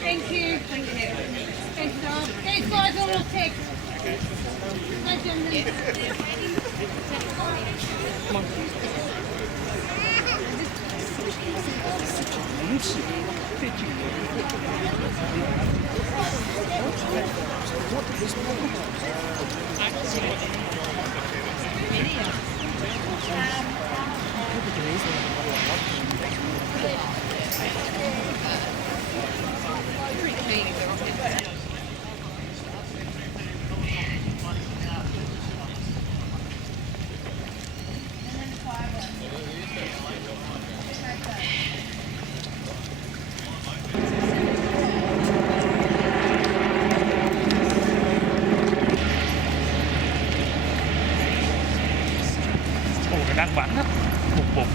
Thank you. Thank you. Thank you, Dad. These guys are all ticked. Đang bắn á, bục bục.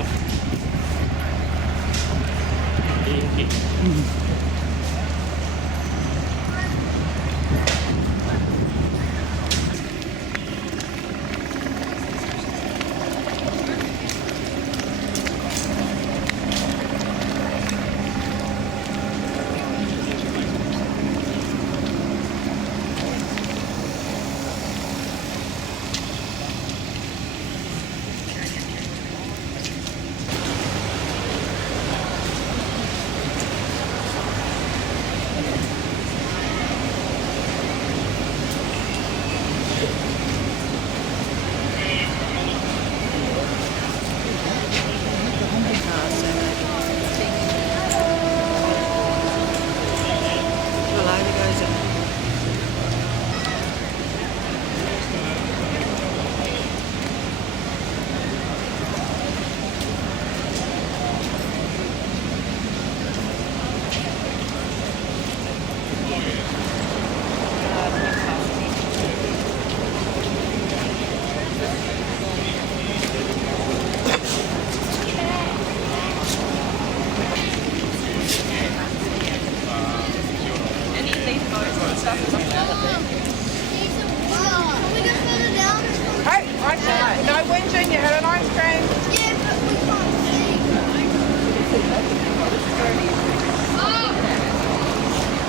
No whinging, you had an ice cream. Yeah, but we can't see.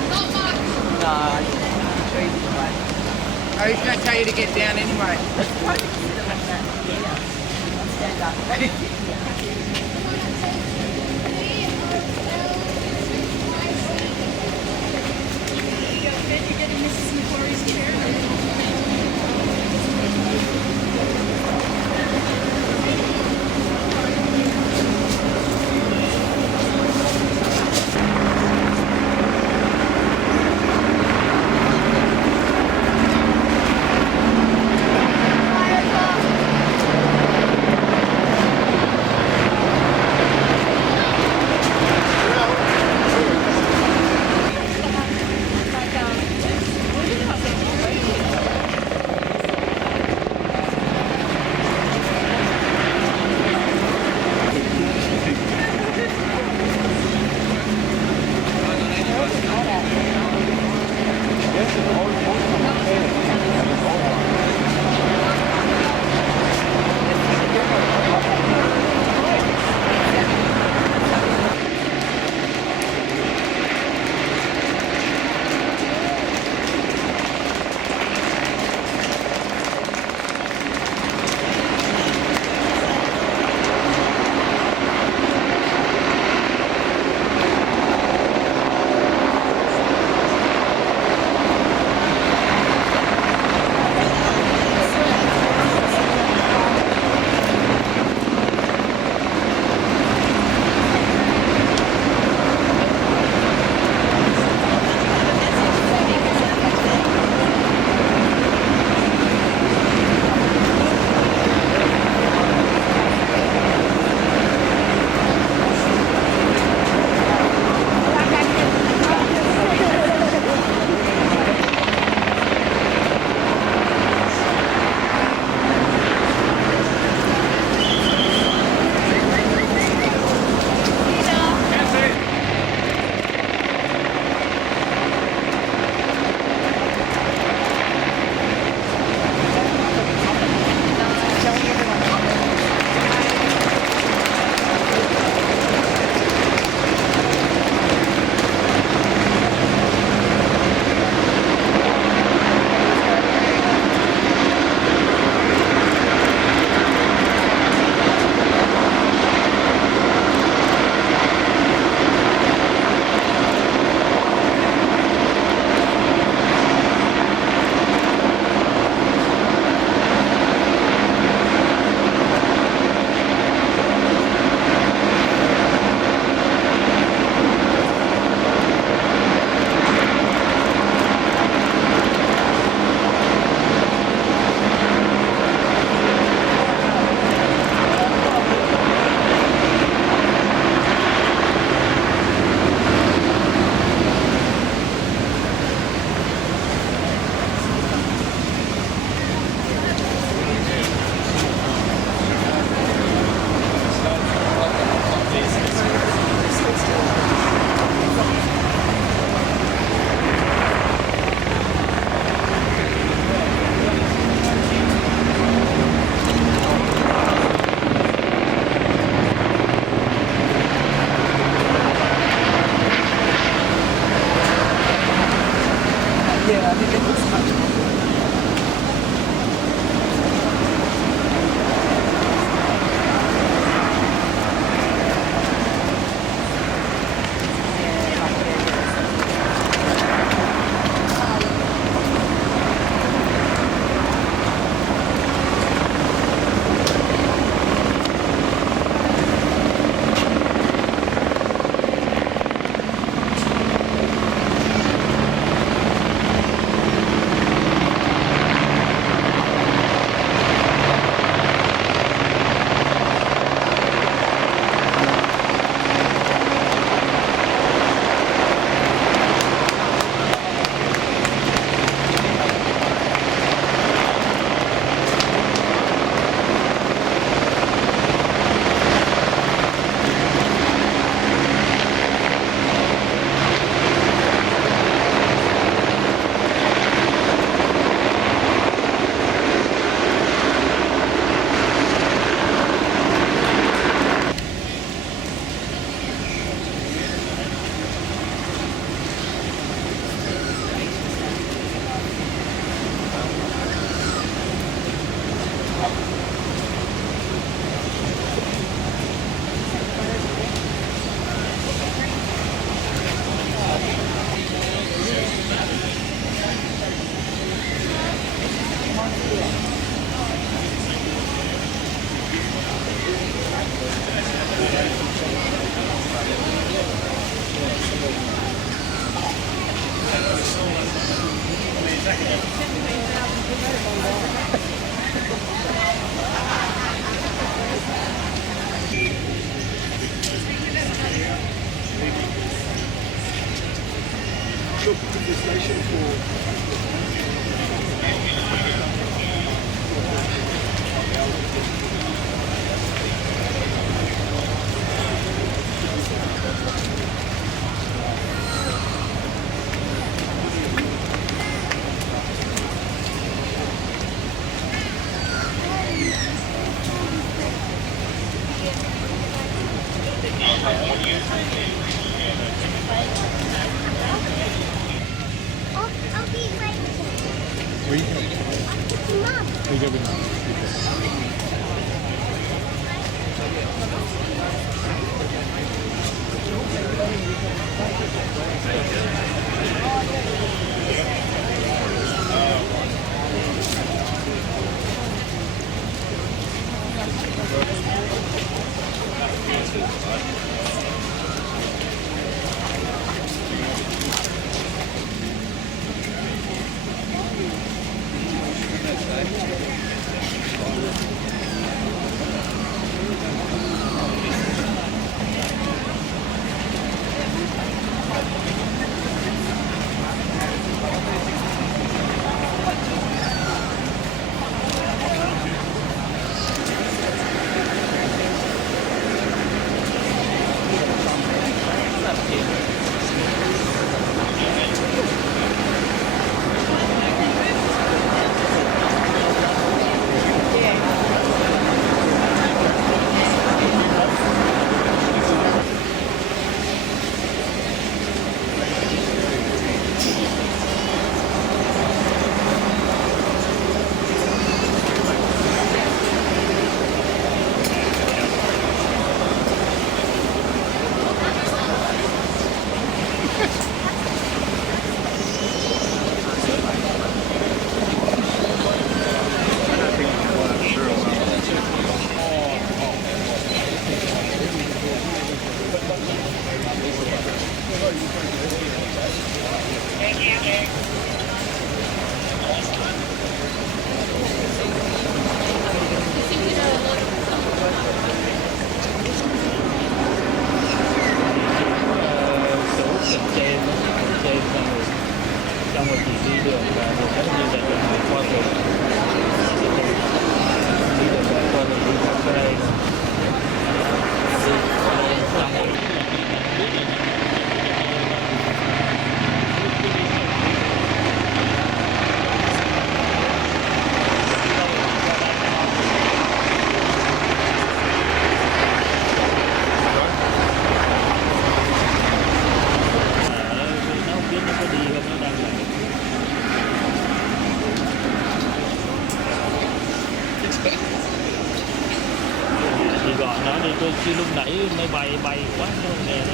Not much. Oh, he's going to tell you to get down anyway. Stand up. I'll be right Where you going? there. Mom. Where you going? Trong một chỉ đi đường và một rất như là đường qua cầu đi đường qua đường đi qua đây nó không biết nó có đi không, nó đang là thì gọi nó đi tôi khi lúc nãy máy bay quá nó nghe nó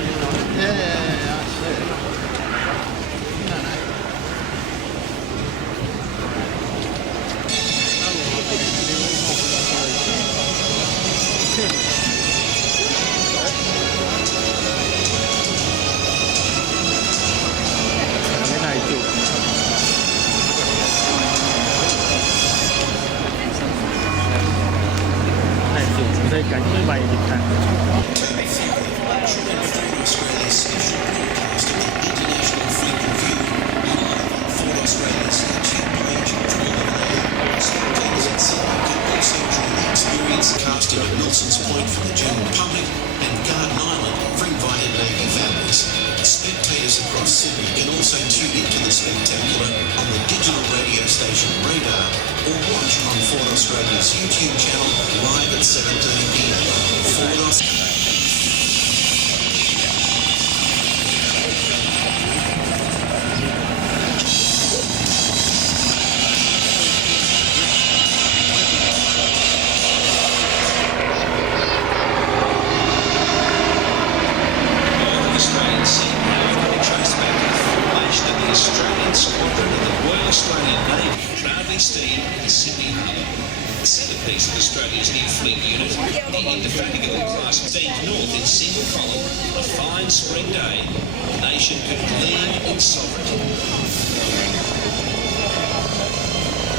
cái này chụp này chụp đây cánh máy bay dịch thẳng. Casting at Nelson's Point for the general public and Garden Island for invited Navy families. Spectators across Sydney can also tune into the spectacular on the digital radio station Radar or watch on Ford Australia's YouTube channel live at 7:30 p.m. Ford Australia. Australian Sea Power can be traced back to the formation of the Australian Squadron of the Royal Australian Navy, proudly steamed in Sydney Harbour. The centrepiece of Australia's new fleet unit, the Indefatigable class beamed north in single column on a fine spring day. The nation could gleam in sovereignty.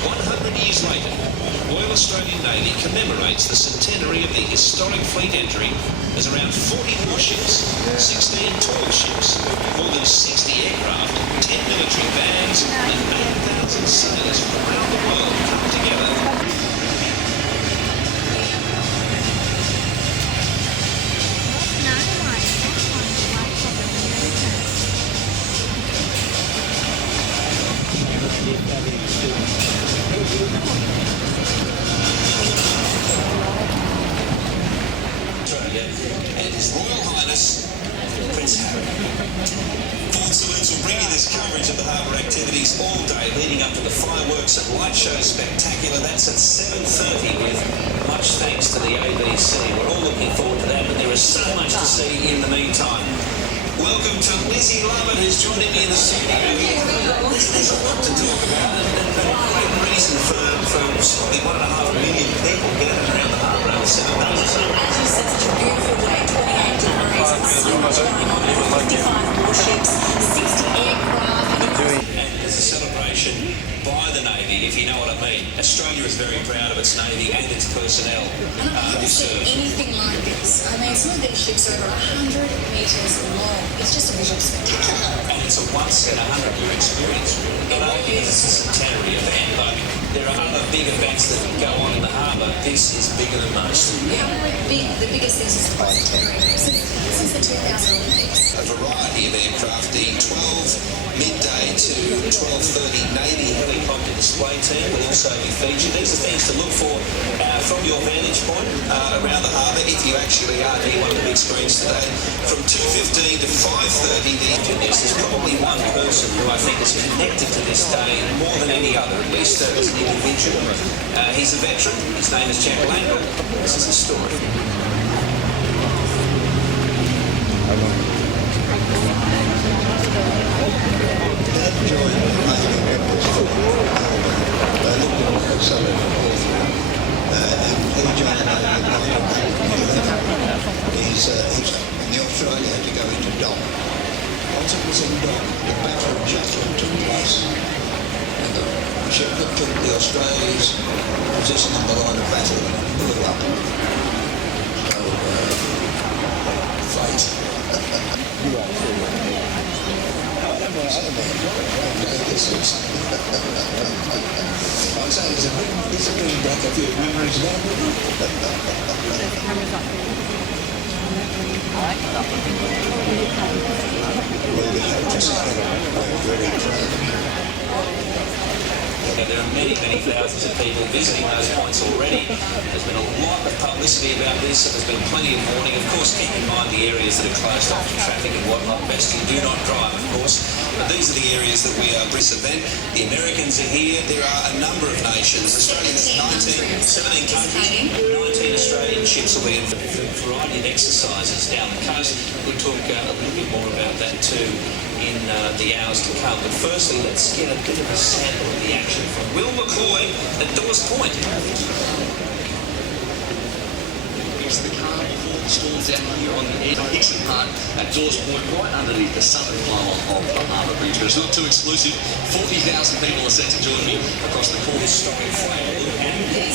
100 years later, the Royal Australian Navy commemorates the centenary of the historic fleet entry as around 40 warships, 16 tall ships, more than 60 aircraft, 10 bring you this coverage of the harbour activities all day leading up to the fireworks and light show spectacular. That's at 7:30 with much thanks to the ABC. We're all looking forward to that, but there is so much to see in the meantime. Welcome to Lizzie Lovett, who's joining me in the studio. There's a lot to talk about, and a great reason for probably 1.5 million people gathered around the harbour on 7 days or so. As you said, such a beautiful day, 28 degrees, and so much going on. 55 warships, 60 aircraft. And there's a celebration by the Navy, if you know what I mean. Australia is very proud of its Navy and its personnel. And I've never seen anything like this. I mean, some of these ships are over 100 metres long. It's just a visual spectacular. And it's a once-in-a-100-year experience. Not only is this a centenary event, but there are other big events that go on in the harbour. This is bigger than most. Yeah, the biggest thing is the bicentenary. Since the 2000 Olympics. A variety of aircraft, the 12 midday to 12:30 Navy helicopter display team will also be featured. These are things to look for from your vantage point around the harbour if you actually are near one of the big screens today. From 2:15 to 5:30, there's probably one person who I think is connected to this day more than any other, at least as an individual. He's a veteran. His name is Jack Langle. This is his story. He's in the Australia had to go into dock. Once it was in dock, the battle of Jutland took place. And the ship that took the Australians' position in the line of battle blew up. So, fate. I'm saying it's a bring back a few memories now. Well, we hope to see it. We're very proud. There are many, many thousands of people visiting those points already. There's been a lot of publicity about this, and there's been plenty of warning. Of course, keep in mind the areas that are closed off to traffic and whatnot. Best you do not drive, of course. But these are the areas that we are this event. The Americans are here. There are a number of nations. Australia has 17 countries. 19 Australian ships will be in a variety of exercises down the coast. We'll talk a little bit more about that too in the hours to come. But firstly, let's get a bit of a sample of the action from Will McCoy at Dawes Point. The car before the storms down here on the Hickson Park at Dawes Point, right underneath the southern pylon of the harbour bridge. But it's not too exclusive. 40,000 people are set to join me across the course. These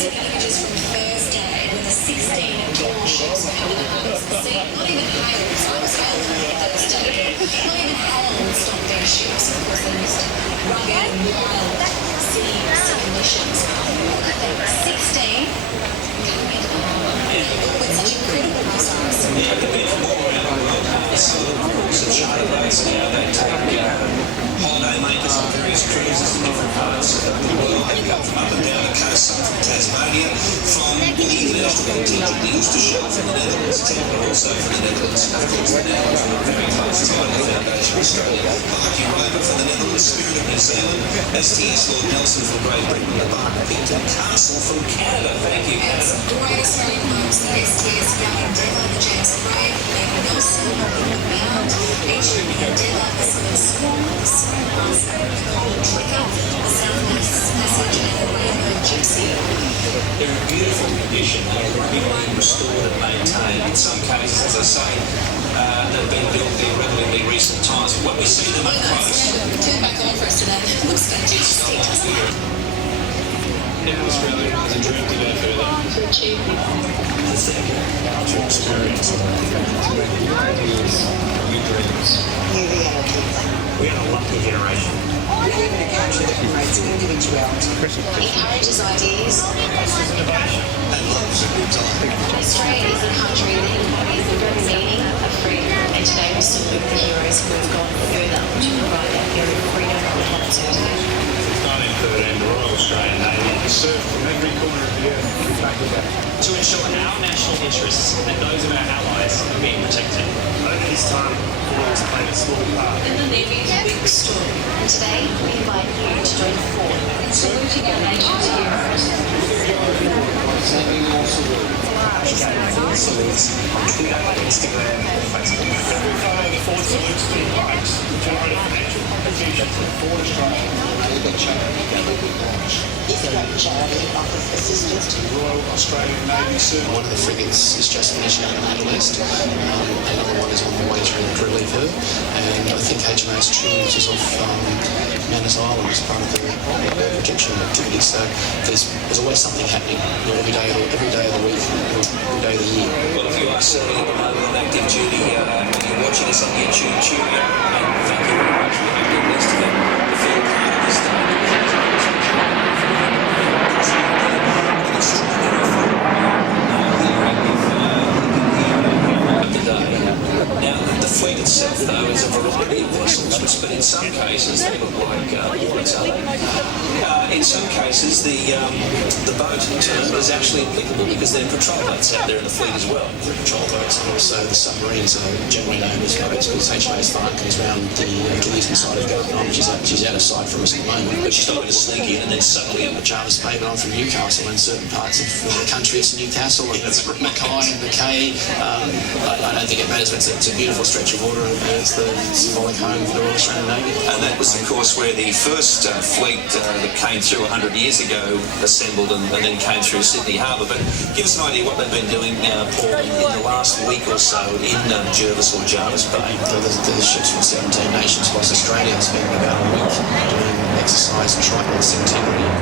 are images from Thursday when the 16 tall ships were held across the sea. Not even hails. I was held Thursday. Not even hail would stop these ships. Of course, they're used to rugged, wild sea conditions. Look at them. 16 coming into the harbour with such incredible resources. Yeah, the bit more around the world has also charter boats now. They take holiday makers on various cruises in different parts of the world. They come from up and down the coast, some from Tasmania, from the international contingent, the Ulster Shell from the Netherlands, Tampa also from the Netherlands, of course the Netherlands are very close to the Foundation of Australia, Barky Rover from the Netherlands, Spirit of New Zealand, STS Lord Nelson from Great Britain, the Bark Picton Castle from Canada. Thank you, Canada. Great Australian homes, the STS Young Endeavour, the James Gray, Lady Nelson, the Beyond, Ancient Endeavour, the Southern Swan, the Southern Master, the Holland Trigger, the Southwest Passage, and the Rainbow Gypsy. They're in beautiful condition. They're being restored and maintained. In some cases, as I say, they've been built in relatively recent times. When we see them up close, Turn back on for us today. It looks fantastic, doesn't it? Australia has a dream to go further. To achieve To experience new ideas, new dreams. We are a lucky generation. We live in a country that promotes individuality. encourages ideas. And loves a good time. Australia is a country that embodies the meaning of freedom. And today we salute the heroes who have gone further to provide that very freedom on the planet today. Since 1913, the Royal Australian Navy has served from every corner of the earth back to back. To ensure our national interests and those of our allies are being protected. Over this time, the Royals played a small part. In the Navy's big story Today, we invite you to join Ford in saluting our nation's heroes. Salutes on Twitter, Instagram, and Facebook. Every photo of the Ford salutes to likes generate a financial contribution to Ford Australia. This great charity offers assistance to The Royal Australian Navy Service. One of the frigates is just finishing up in Adelaide. Another one is on the way through to relieve her. And I think HMAS Tunes is off Manus Island as part of the protection activity. So there's always something happening every day of the week, every day of the year. Well, if you are serving at the moment on active duty, and you're watching us on YouTube, cheerio, and thank you very much. We hope you're blessed to get the full part of this day. Now, the fleet itself, though, is a variety of vessels, but in some cases they look like in some cases the boat term is actually applicable because there are patrol boats out there in the fleet as well. The patrol boats and also the submarines are generally known as boats because HMAS Farnham is around the eastern side of Garden, which is out of sight from us at the moment. But she's not going to sneak in and then suddenly The Jarvis Bay, but I'm from Newcastle, and certain parts of the country it's Newcastle and Mackay and Mackay. I don't think it matters, but it's a beautiful stretch of water and it's the symbolic home for the Royal Australian Navy. And that was, of course, where the first fleet that came through 100 years ago assembled and then came through Sydney Harbour. But give us an idea what they've been doing, Paul, in the last week or so in Jervis or Jarvis Bay. The ships from 17 nations plus Australia have spent about a week doing exercise Triton Centenary in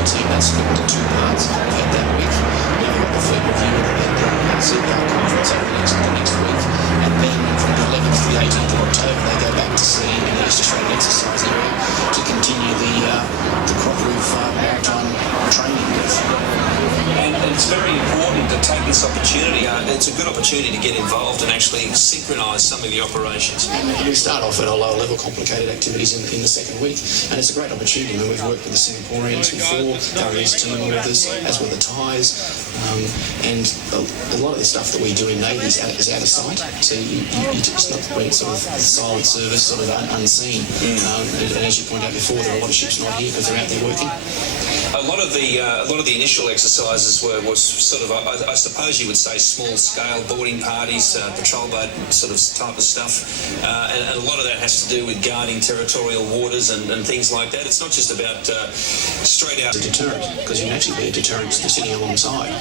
2013. That's split into two parts. We've had that week. Now we've got the fleet review and the Seapark conference over the next week. And then from the 11th to the 18th of October, they go back to sea in the East Australian exercise area to continue the crop roof maritime training. And it's very important to take this opportunity. It's a good opportunity to get involved and actually synchronise some of the operations. And we start off at a lower level, complicated activities in the second week, and it's a great opportunity. I mean, we've worked with the Singaporeans before, they're used to dealing with us, as with the Thais, and a lot of the stuff that we do in Navy is out of sight, so it's not sort of silent service, sort of unseen. And as you pointed out before, there are a lot of ships not here because they're out there working. A lot of the initial exercises was sort of, I suppose you would say, small-scale boarding parties, patrol boat sort of type of stuff, and a lot of that has to do with guarding territorial waters and things like that. It's not just about straight out. A deterrent, because you can actually be a deterrent sitting alongside.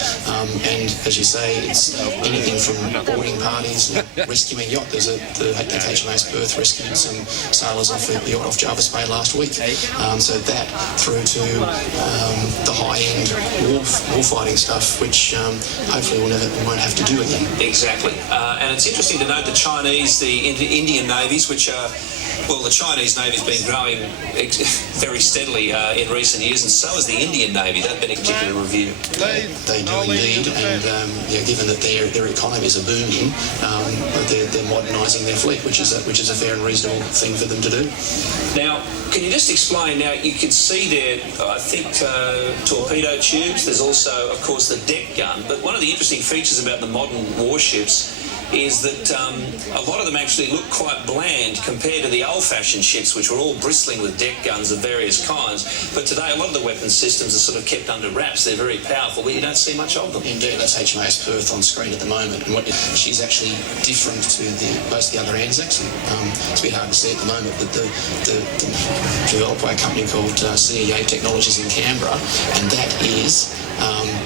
And as you say, it's anything from boarding parties, rescuing yacht. There's the HMAS Perth rescued some sailors off the yacht off Jarvis Bay last week. So that through to the high-end war fighting stuff, which hopefully we won't have to do again. Exactly. And it's interesting to note the Chinese, the Indian navies, which are, well, the Chinese Navy's been growing very steadily in recent years, and so has the Indian Navy. They've been a particular review. They do indeed, and given that their economies are booming, they're modernising their fleet, which is a fair and reasonable thing for them to do. Now, can you just explain? Now, you can see there, I think, torpedo tubes. There's also, of course, the deck gun. But one of the interesting features about the modern warships is that a lot of them actually look quite bland compared to the old-fashioned ships, which were all bristling with deck guns of various kinds. But today, a lot of the weapon systems are sort of kept under wraps. They're very powerful, but you don't see much of them. Indeed, that's HMAS Perth on screen at the moment, and she's actually different to most of the other Anzacs. It's a bit hard to see at the moment, but the developed by a company called CEA Technologies in Canberra, and that is.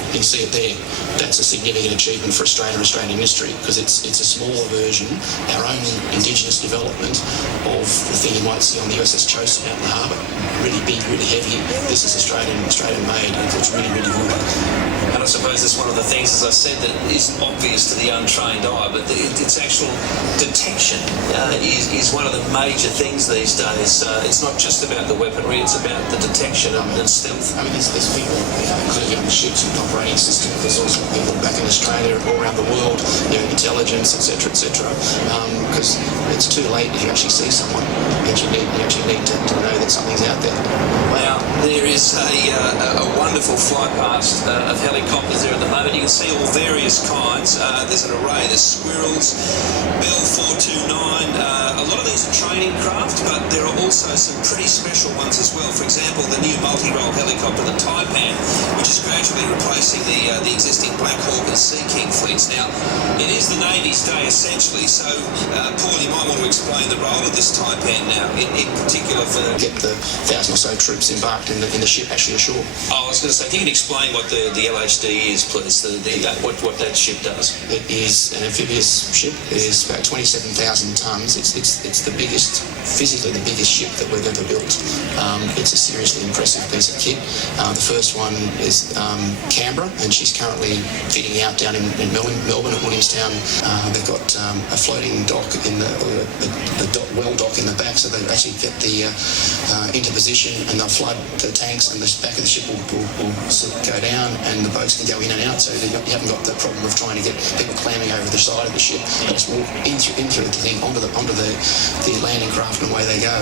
You can see it there. That's a significant achievement for Australian industry because it's a smaller version, our own indigenous development of the thing you might see on the USS Chosin out in the harbour. Really big, really heavy. This is Australian made, and it's really, really good. And I suppose it's one of the things, as I said, that isn't obvious to the untrained eye, but its actual detection is one of the major things these days. It's not just about the weaponry; it's about the detection and stealth. I mean, there's people clearly on the ships with operating systems. There's also people back in Australia and all around the world, intelligence, etc., because it's too late if you actually see someone. You actually need to know that something's out there. Now, There is a wonderful fly past of helicopters there at the moment. You can see all various kinds. There's an array. There's Squirrels, Bell 429. A lot of these are training craft, but there are also some pretty special ones as well. For example, the new multi-role helicopter, the Taipan, which is gradually replacing the existing Black Hawk and Sea King fleets. Now, it is the Navy's day essentially, so Paul, you might want to explain the role of this Taipan now, in particular for... Get the 1,000 or so troops embarked in the ship actually ashore. Oh, I was going to say, if you can explain what the LHD is, please, what that ship does. It is an amphibious ship. It is about 27,000 tonnes. It's the biggest, physically the biggest ship that we've ever built. It's a seriously impressive piece of kit. The first one is Canberra, and she's currently fitting out down in Melbourne at Williamstown. They've got a floating dock well dock in the back, so they actually get the into position, and they'll flood the tanks, and the back of the ship will go down, and the boats can go in and out, so you haven't got the problem of trying to get people clamming over the side of the ship. They just walk into the thing, onto the landing craft, and away they go.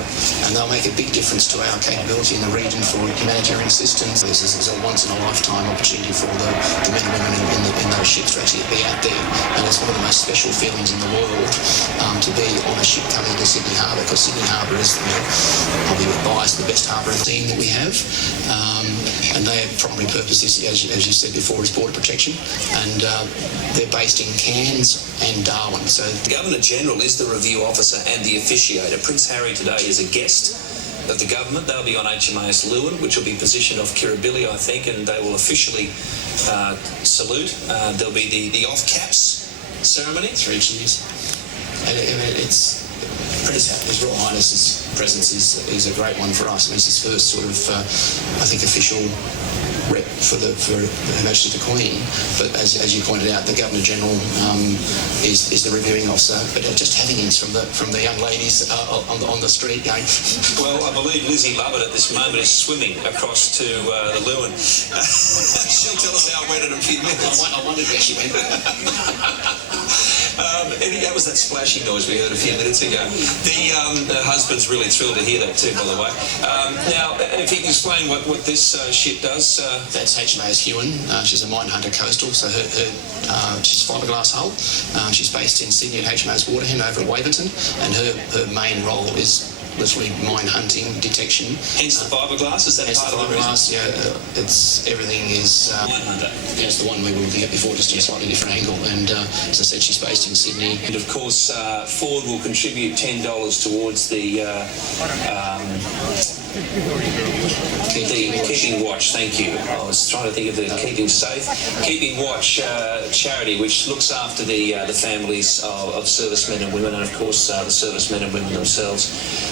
And they'll make a big difference to our capability in the region for humanitarian assistance. This is a once-in-a-lifetime opportunity for the men and women in those ships to actually be out there, and it's one of the most special feelings in the world to be on a ship coming into Sydney Harbour, because Sydney Harbour is, probably a bit biased, the best harbour in the scene that we have. And their primary purpose is, as you said before, is border protection. And they're based in Cairns and Darwin. So the Governor-General is the review officer and the officiator. Prince Harry today is a guest of the government. They'll be on HMAS Lewin, which will be position of Kirribilli, I think, and they will officially salute. There'll be the off-caps ceremony. 3 cheers. And it's His Royal Highness's presence is a great one for us. I mean, it's his first sort of, I think, official rep for Her Majesty the Queen. But as you pointed out, the Governor-General is the reviewing officer. But just having him from the young ladies on the street going... Well, I believe Lizzie Lovett at this moment is swimming across to the Lewin. She'll tell us how it went in a few minutes. I wondered where she went. That was that splashing noise we heard a few minutes ago. The husband's really thrilled to hear that too, by the way. Now, if you can explain what this ship does. That's HMAS Huon. She's a mine hunter coastal, so she's fiberglass hull. She's based in Sydney at HMAS Waterhen over at Waverton, and her main role is literally mine hunting, detection. Hence the fiberglass, is that part of the reason? Yeah, everything is... Mine hunter. Yeah, it's the one we were looking at before, just in a slightly different angle. And as I said, she's based in Sydney. And of course, Ford will contribute $10 towards the Keeping Watch, thank you. I was trying to think of the Keeping Safe. Keeping Watch charity, which looks after the families of servicemen and women, and of course the servicemen and women themselves.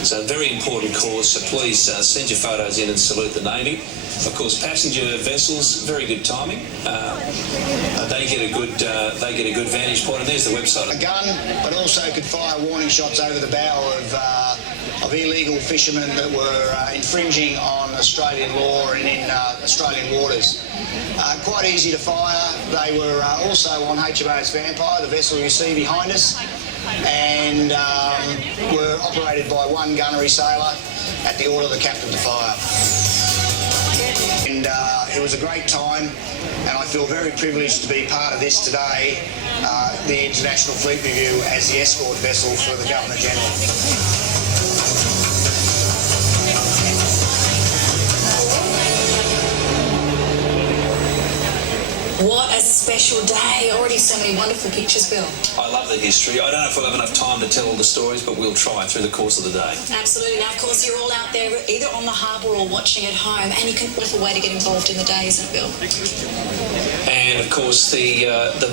So a very important cause, so please send your photos in and salute the Navy. Of course, passenger vessels, very good timing. They get a good vantage point, and there's the website. A gun, but also could fire warning shots over the bow of illegal fishermen that were infringing on Australian law and in Australian waters. Quite easy to fire. They were also on HMAS Vampire, the vessel you see behind us, and were operated by one gunnery sailor at the order of the captain to fire. And it was a great time, and I feel very privileged to be part of this today, the International Fleet Review, as the escort vessel for the Governor-General. What a special day. Already so many wonderful pictures, Bill. I love the history. I don't know if we'll have enough time to tell all the stories, but we'll try through the course of the day. Absolutely. Now, of course, you're all out there either on the harbour or watching at home, and you can look a way to get involved in the day, isn't it, Bill? And, of course, the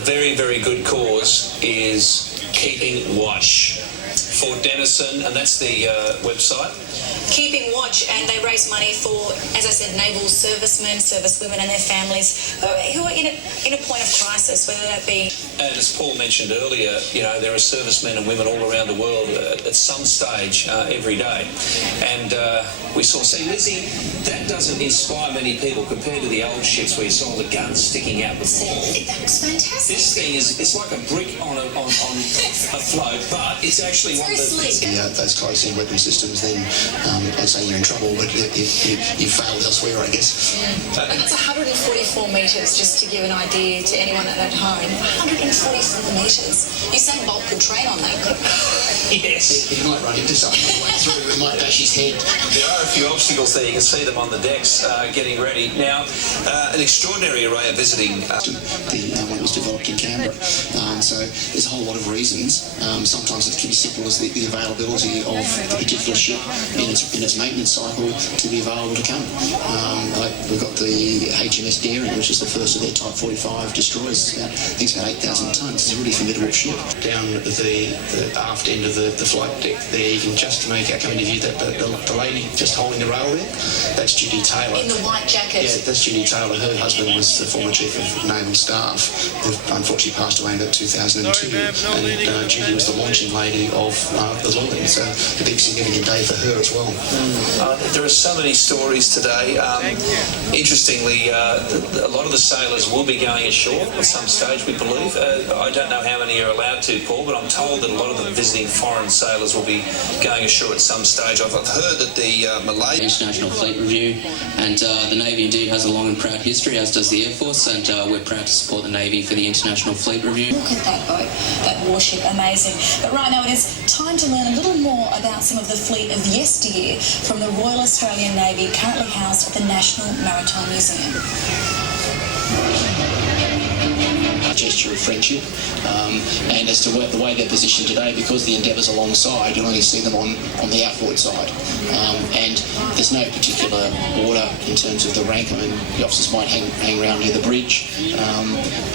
very, very good cause is Keeping Watch. Fort Denison, and that's the website. Keeping Watch, and they raise money for, as I said, naval servicemen, servicewomen and their families who are in a point of crisis, whether that be... And as Paul mentioned earlier, there are servicemen and women all around the world at some stage every day. And we saw, Lizzie, that doesn't inspire many people compared to the old ships where you saw the guns sticking out before. That looks fantastic. This thing it's like a brick on a float, but it's actually one of the... Those close-in weapon systems then I'd say you're in trouble, but if you failed elsewhere, I guess. And that's 144 metres, just to give an idea to anyone at home. 144 metres. Usain Bolt could train on that, couldn't he? Yes. He might run into something on the way through. It might dash his head. There are a few obstacles there. You can see them on the decks getting ready. Now, an extraordinary array of visiting. The one was developed in Canberra. So there's a whole lot of reasons. Sometimes it can be simple as the availability of the particular ship in its maintenance cycle to be available to come. We've got the HMS Daring, which is the first of their Type 45 destroyers. I think it's about 8,000 tonnes. It's a really formidable ship. Down at the aft end of the flight deck there, you can just make out, coming to view, that the lady just holding the rail there, that's Judy Taylor. In the white jacket. Yeah, that's Judy Taylor. Her husband was the former Chief of Naval Staff, who unfortunately passed away in about 2002. And Judy was the launching lady of the Lily, so a big significant day for her as well. There are so many stories today. Interestingly, a lot of the sailors will be going ashore at some stage, we believe. I don't know how many are allowed to, Paul, but I'm told that a lot of the visiting foreign sailors will be going ashore at some stage. I've heard that the Malaysia International Fleet Review, and the Navy indeed has a long and proud history, as does the Air Force, and we're proud to support the Navy for the International Fleet Review. Look at that boat, that warship, amazing. But right now it is time to learn a little more about some of the fleet of yesteryear from the Royal Australian Navy, currently housed at the National Maritime Museum. Gesture of friendship, and as to the way they're positioned today, because the Endeavour's alongside, you'll only see them on the outboard side, and there's no particular order in terms of the rank. I mean, the officers might hang around near the bridge,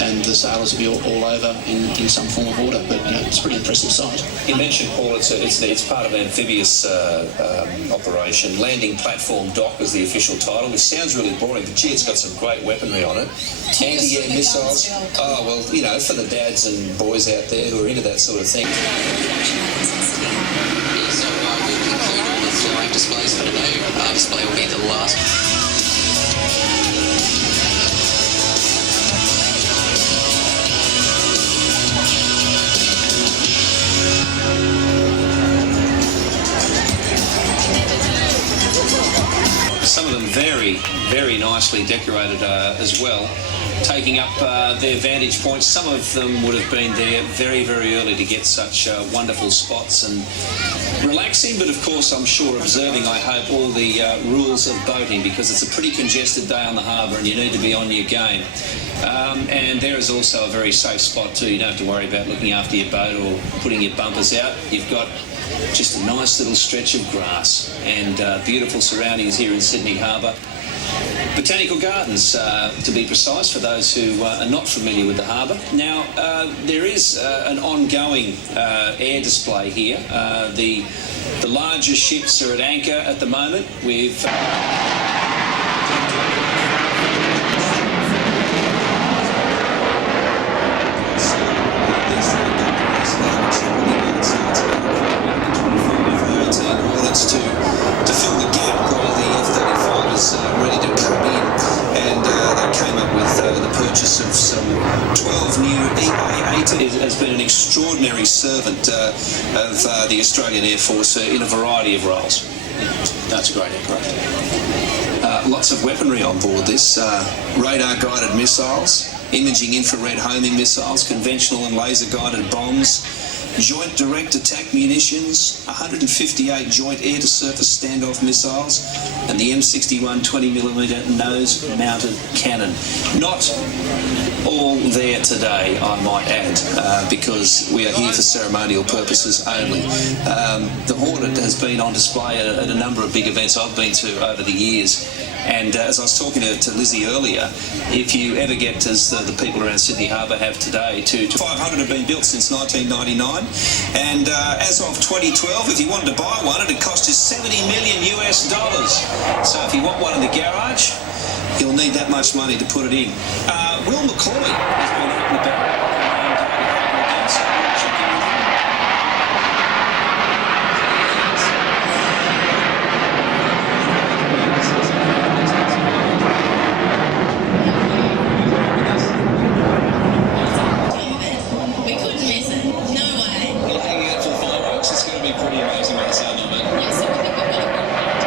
and the sailors will be all over in some form of order, but it's a pretty impressive sight. You mentioned, Paul, it's part of an amphibious operation. Landing platform dock is the official title, which sounds really boring, but gee, it's got some great weaponry on it. Anti-air missiles. Oh, well, for the dads and boys out there who are into that sort of thing. So we'll conclude all the flying displays for today. Display will be the last. Some of them very, very nicely decorated as well, taking up their vantage points. Some of them would have been there very, very early to get such wonderful spots and relaxing, but of course I'm sure observing, I hope, all the rules of boating, because it's a pretty congested day on the harbour and you need to be on your game. And there is also a very safe spot too. You don't have to worry about looking after your boat or putting your bumpers out. You've got just a nice little stretch of grass and beautiful surroundings here in Sydney Harbour. Botanical Gardens, to be precise, for those who are not familiar with the harbour. Now, there is an ongoing air display here. The larger ships are at anchor at the moment. We've... to fill the gap while the F-35 is ready to come in, and they came up with the purchase of some 12 new EA-80. It has been an extraordinary servant of the Australian Air Force in a variety of roles. That's a great aircraft. Lots of weaponry on board this. Radar-guided missiles, imaging infrared homing missiles, conventional and laser-guided bombs, joint direct attack munitions, 158 joint air-to-surface standoff missiles, and the M61 20mm nose-mounted cannon. Not all there today, I might add, because we are here for ceremonial purposes only. The Hornet has been on display at a number of big events I've been to over the years. And as I was talking to Lizzie earlier, if you ever get, as the people around Sydney Harbour have today, to 500 have been built since 1999. And as of 2012, if you wanted to buy one, it'd cost you $70 million US. So if you want one in the garage, you'll need that much money to put it in. Will McCloy has been out and about. Yes, so I think we've got a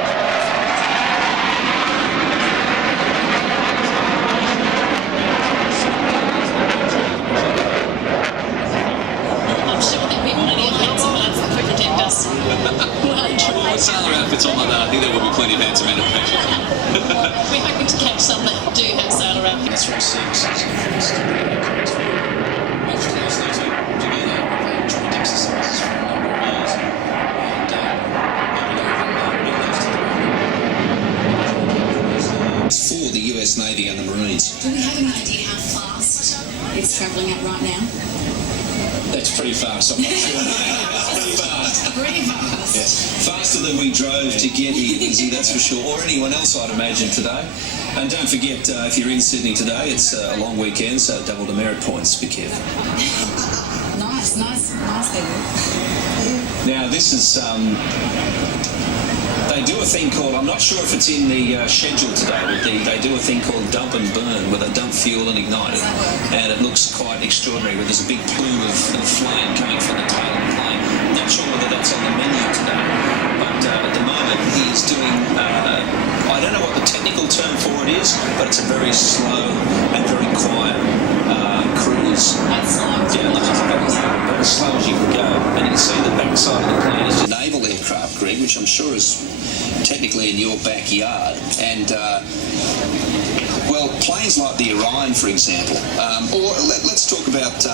it's on like that, I think there will be plenty of handsome animations. We're hoping to catch some that do have sail around. The 3 services are forced to much closely together. We've had joint exercises for a number of years. It's for the US Navy and the Marines. Do we have an idea how fast it's travelling at right now? That's pretty fast, I'm not sure. Pretty fast. Pretty fast. Yes. Faster than we drove to get here, Lizzie, that's for sure. Or anyone else, I'd imagine, today. And don't forget, if you're in Sydney today, it's a long weekend, so double demerit points. Be careful. Nice there. Now, this is... they do a thing called, I'm not sure if it's in the schedule today, but they do a thing called dump and burn, where they dump fuel and ignite it. And it looks quite extraordinary, where there's a big plume of flame coming from the tail of the plane. I'm not sure whether that's on the menu today, but at the moment he's doing, I don't know what the technical term for it is, but it's a very slow and very quiet cruise. That's slow. Yeah, about as slow as you can go. And you can see the backside of the plane is just naval aircraft, Greg, which I'm sure is technically in your backyard. And, well, planes like the Orion, for example, or let's talk about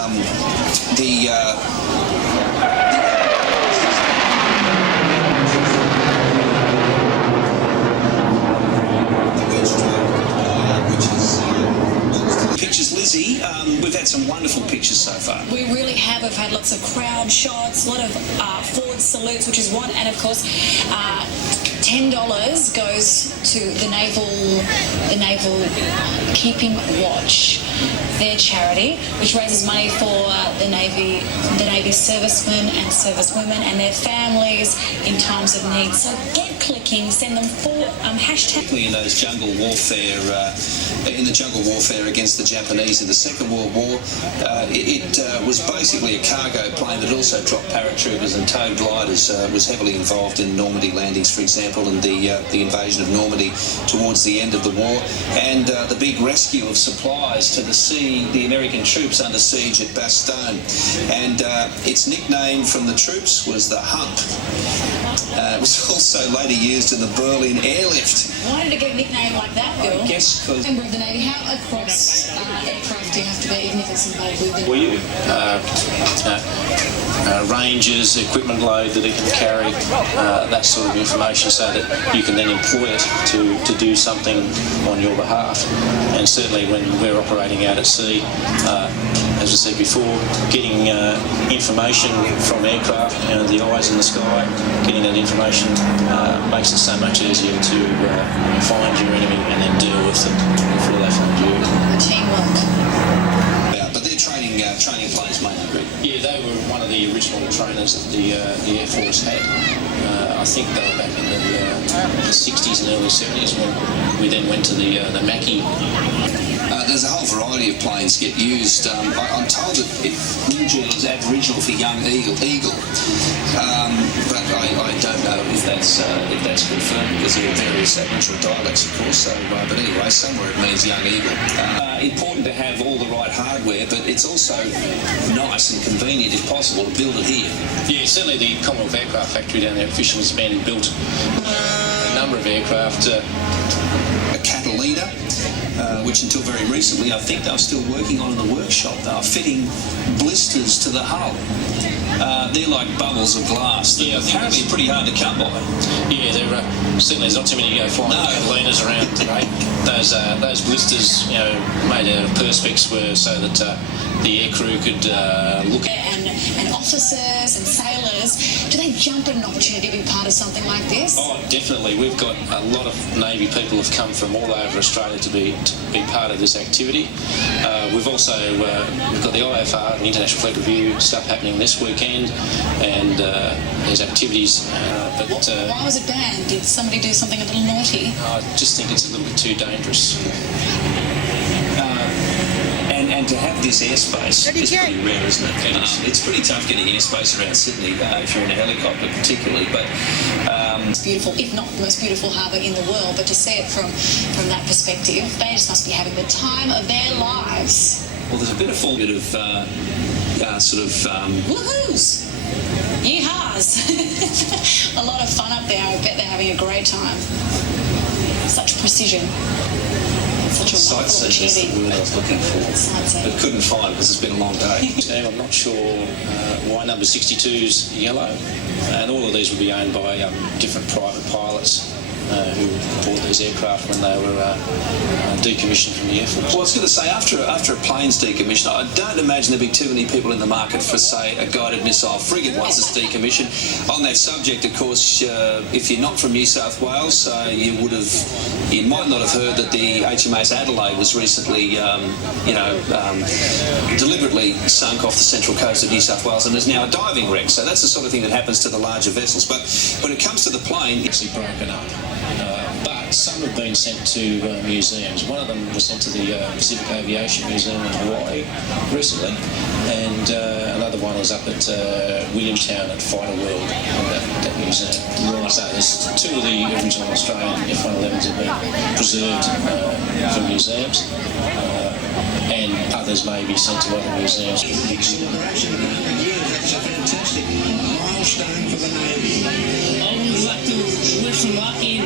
pictures, Lizzie. We've had some wonderful pictures so far. We really have. We've had lots of crowd shots, a lot of forward salutes, which is one, and of course, $10 goes to the Naval Keeping Watch, their charity, which raises money for the Navy servicemen and servicewomen and their families in times of need. So get clicking, send them for hashtag. In those jungle warfare, in the jungle warfare against the Japanese in the Second World War, it was basically a cargo plane that also dropped paratroopers and towed gliders. Was heavily involved in Normandy landings, for example, and the invasion of Normandy towards the end of the war, and the big rescue of supplies to the sea, the American troops under siege at Bastogne. And its nickname from the troops was the Hump. It was also later used in the Berlin airlift. Why did it get a nickname like that, Bill? I guess because... Member of the Navy, how across aircraft do you have to be, even if it's involved with the... Were you? Ranges, equipment load that it can carry, that sort of information, so that you can then employ it to do something on your behalf. And certainly when we're operating out at sea, as I said before, getting information from aircraft, the eyes in the sky, getting that information makes it so much easier to find your enemy and then deal with them before they find you. Teamwork. But they're training planes mainly, Greg. Yeah, they were one of the original trainers that the Air Force had. I think they were back in the 60s and early 70s when we then went to the Mackie. There's a whole variety of planes get used. I'm told that Ninja is Aboriginal for young eagle, but I don't know if that's confirmed, because there are various Aboriginal dialects, of course. So, but anyway, somewhere it means young eagle. Important to have all the right hardware, but it's also nice and convenient, if possible, to build it here. Yeah, certainly the Commonwealth Aircraft Factory down there at Fisherman's Bend built a number of aircraft. A Catalina, which until very recently I think they were still working on in the workshop. They were fitting blisters to the hull. They're like bubbles of glass. They're apparently pretty hard to come by. Yeah, certainly there's not too many flying Catalinas around today. Those blisters, made out of perspex, were so that the aircrew could look at. And officers and sailors, do they jump at an opportunity to be part of something like this? Oh, definitely. We've got a lot of Navy people have come from all over Australia to be part of this activity. We've also we've got the IFR, the International Fleet Review stuff happening this weekend, and there's activities. Why was it banned? Did somebody do something a little naughty? I just think it's a little bit too dangerous. And to have this airspace is pretty rare, isn't it? It's pretty tough getting airspace around Sydney, if you're in a helicopter particularly, but... It's beautiful, if not the most beautiful harbour in the world, but to see it from that perspective, they just must be having the time of their lives. Well, there's a bit of woohoos. Yeehaws! A lot of fun up there. I bet they're having a great time. Such precision. Such a wonderful Sightseeing is the word I was looking for, but couldn't find because it's been a long day. I'm not sure why number 62's yellow, and all of these would be owned by different private pilots who bought these aircraft when they were decommissioned from the Air Force. Well, I was going to say, after a plane's decommissioned, I don't imagine there'd be too many people in the market for, say, a guided missile frigate once it's decommissioned. On that subject, of course, if you're not from New South Wales, you might not have heard that the HMAS Adelaide was recently, deliberately sunk off the central coast of New South Wales and is now a diving wreck. So that's the sort of thing that happens to the larger vessels. But when it comes to the plane, it's actually broken up. But some have been sent to museums. One of them was sent to the Pacific Aviation Museum in Hawaii recently, and another one was up at Williamstown at Fighter World, that museum. So there's two of the original Australian F-111s have been preserved for museums, and others may be sent to other museums. Celebration of 100 years, that's a fantastic milestone for the Navy. I would like to wish some luck in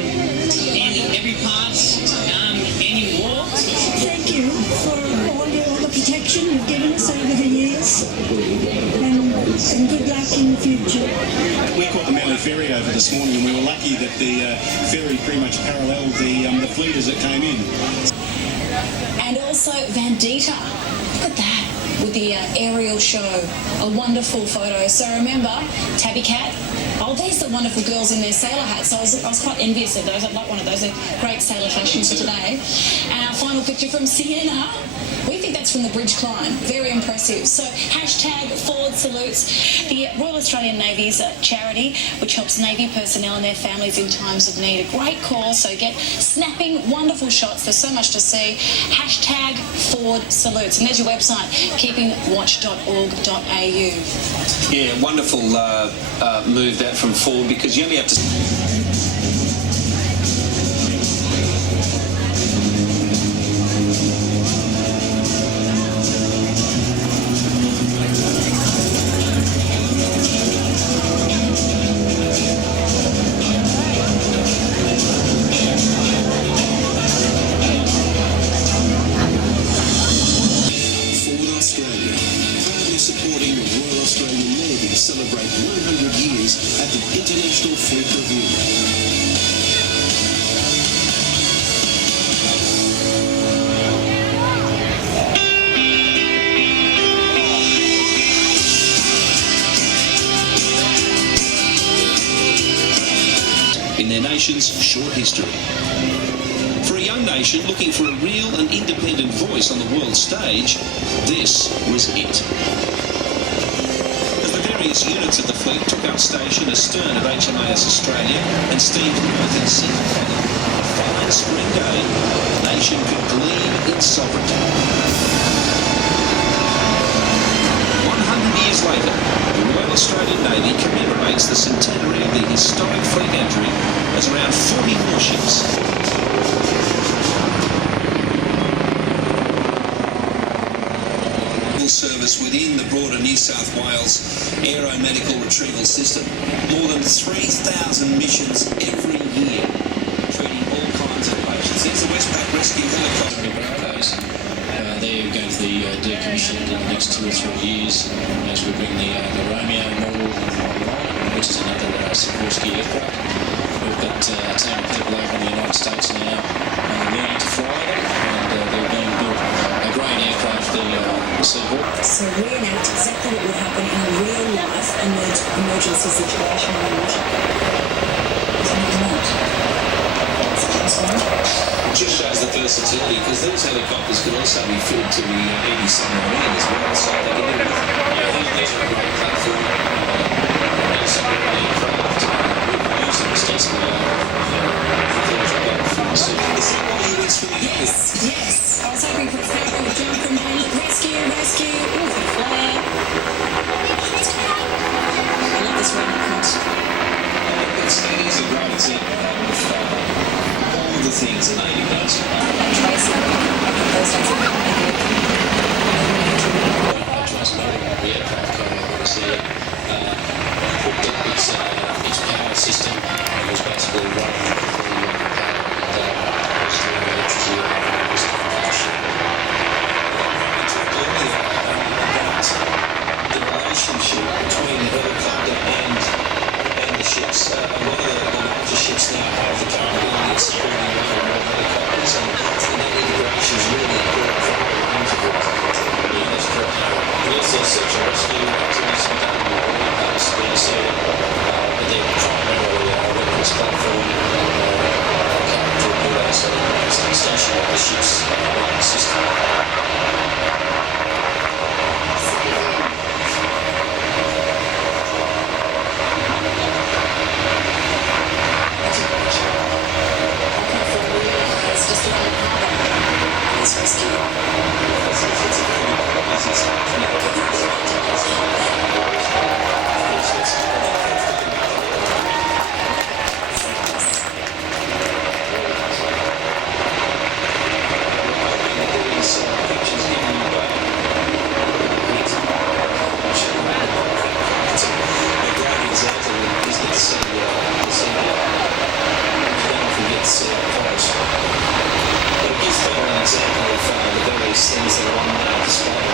every part and in war. Thank you for all the protection you've given us over the years, and good luck in the future. We caught the Manly ferry over this morning, and we were lucky that the ferry pretty much paralleled the fleet as it came in. And also Vandita. Look at that. With the aerial show. A wonderful photo. So remember, Tabby Cat? Oh, there's the wonderful girls in their sailor hats. So I was quite envious of those. I'd like one of those. They're great sailor fashions for today. And our final picture from Sienna. We think that's from the bridge climb. Very impressive. So hashtag Forward Salutes. The Royal Australian Navy's charity, which helps Navy personnel and their families in times of need. A great cause. So get snapping, wonderful shots. There's so much to see. Hashtag Forward Salutes. And there's your website, keepingwatch.org.au. Yeah, wonderful move that from Ford, because you only have to... Supporting the Royal Australian Navy celebrate 100 years at the International Fleet Review. In their nation's short history. For a young nation looking for a real and independent voice on the world stage, this was it. As the various units of the fleet took up station astern of HMAS Australia and steamed north in single column, a fine spring day, the nation could gleam in sovereignty. 100 years later, the Royal Australian Navy commemorates the centenary of the historic fleet entry as around 40 warships. Service within the broader New South Wales aeromedical retrieval system. More than 3,000 missions every year, treating all kinds of patients. There's the Westpac Rescue Helicopter. They're going to be decommissioned in the next 2 or 3 years as we bring the Romeo model online, which is another Sikorsky aircraft. We've got a team of people over in the United States now learning to fly them, and they're being built a great aircraft, the Seahawk. So reenact exactly what would happen in a real life emergency situation in the water. It just shows the versatility, because these helicopters can also be fitted to the anti-submarine as well, so they can do it. These are a great platform. Anti-submarine aircraft, we've used them extensively. Is that why you went swimming? Yes. I was hoping for a family to jump from home. Rescue. Ooh, flare. I love this round cut. It is a great example of all the things the Navy does. Tracy, those days are The aircraft carrier was there, put it's quite... It gives people an example of the various things that are on display.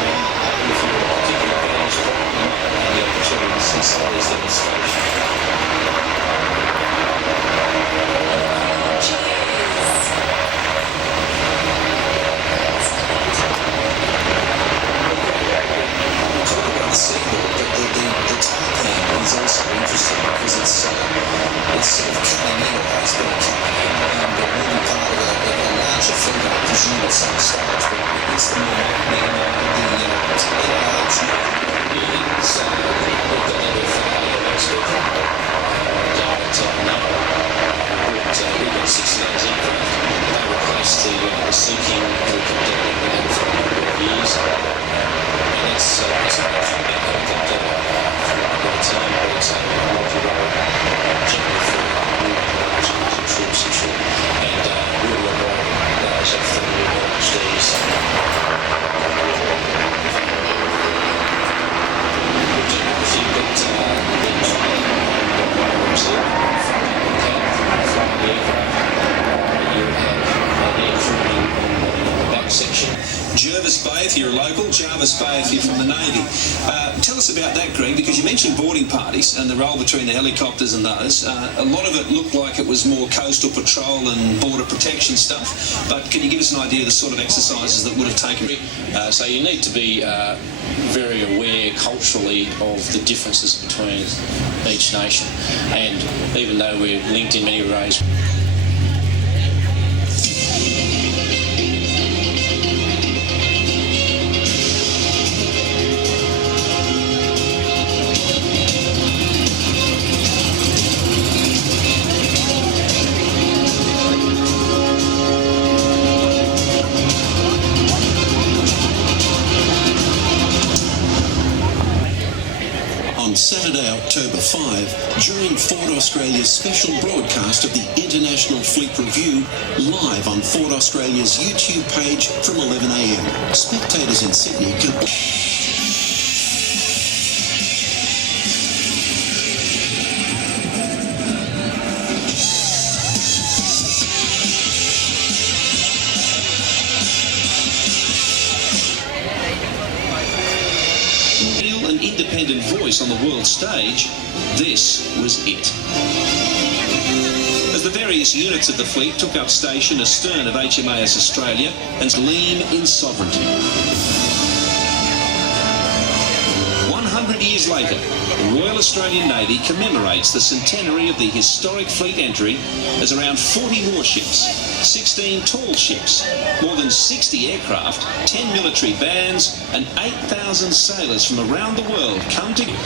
If you're a particular vantage point, you might have the opportunity to see some of these demonstrations. The type is also interesting because it's sort of coming in, or has been coming in, but really part of a larger thing, I presume at some stage, but it's the NIH. So we've got a lot of expert down at NAPA. We've got 6 of those aircraft. They replaced the Seeking helicopter that we had for a number of years. And it's a helicopter for the time, but it's a multi-role generally for large troops and shit. And we'll operate those F-35 HDs. If you've got the programs here, flying the aircraft, you have air crewing on the back section. Jervis Bay, if you're a local, Jervis Bay if you're from the Navy. Tell us about that, Greg, because you mentioned boarding parties and the role between the helicopters and those. A lot of it looked like it was more coastal patrol and border protection stuff, but can you give us an idea of the sort of exercises that would have taken? So you need to be very aware culturally of the differences between each nation, and even though we're linked in many ways, Saturday, October 5, join Ford Australia's special broadcast of the International Fleet Review live on Ford Australia's YouTube page from 11 a.m. Spectators in Sydney can... independent voice on the world stage, this was it. As the various units of the fleet took up station astern of HMAS Australia and gleam in sovereignty. 100 years later, the Royal Australian Navy commemorates the centenary of the historic fleet entry as around 40 warships, 16 tall ships, more than 60 aircraft, 10 military bands, and 8,000 sailors from around the world come together.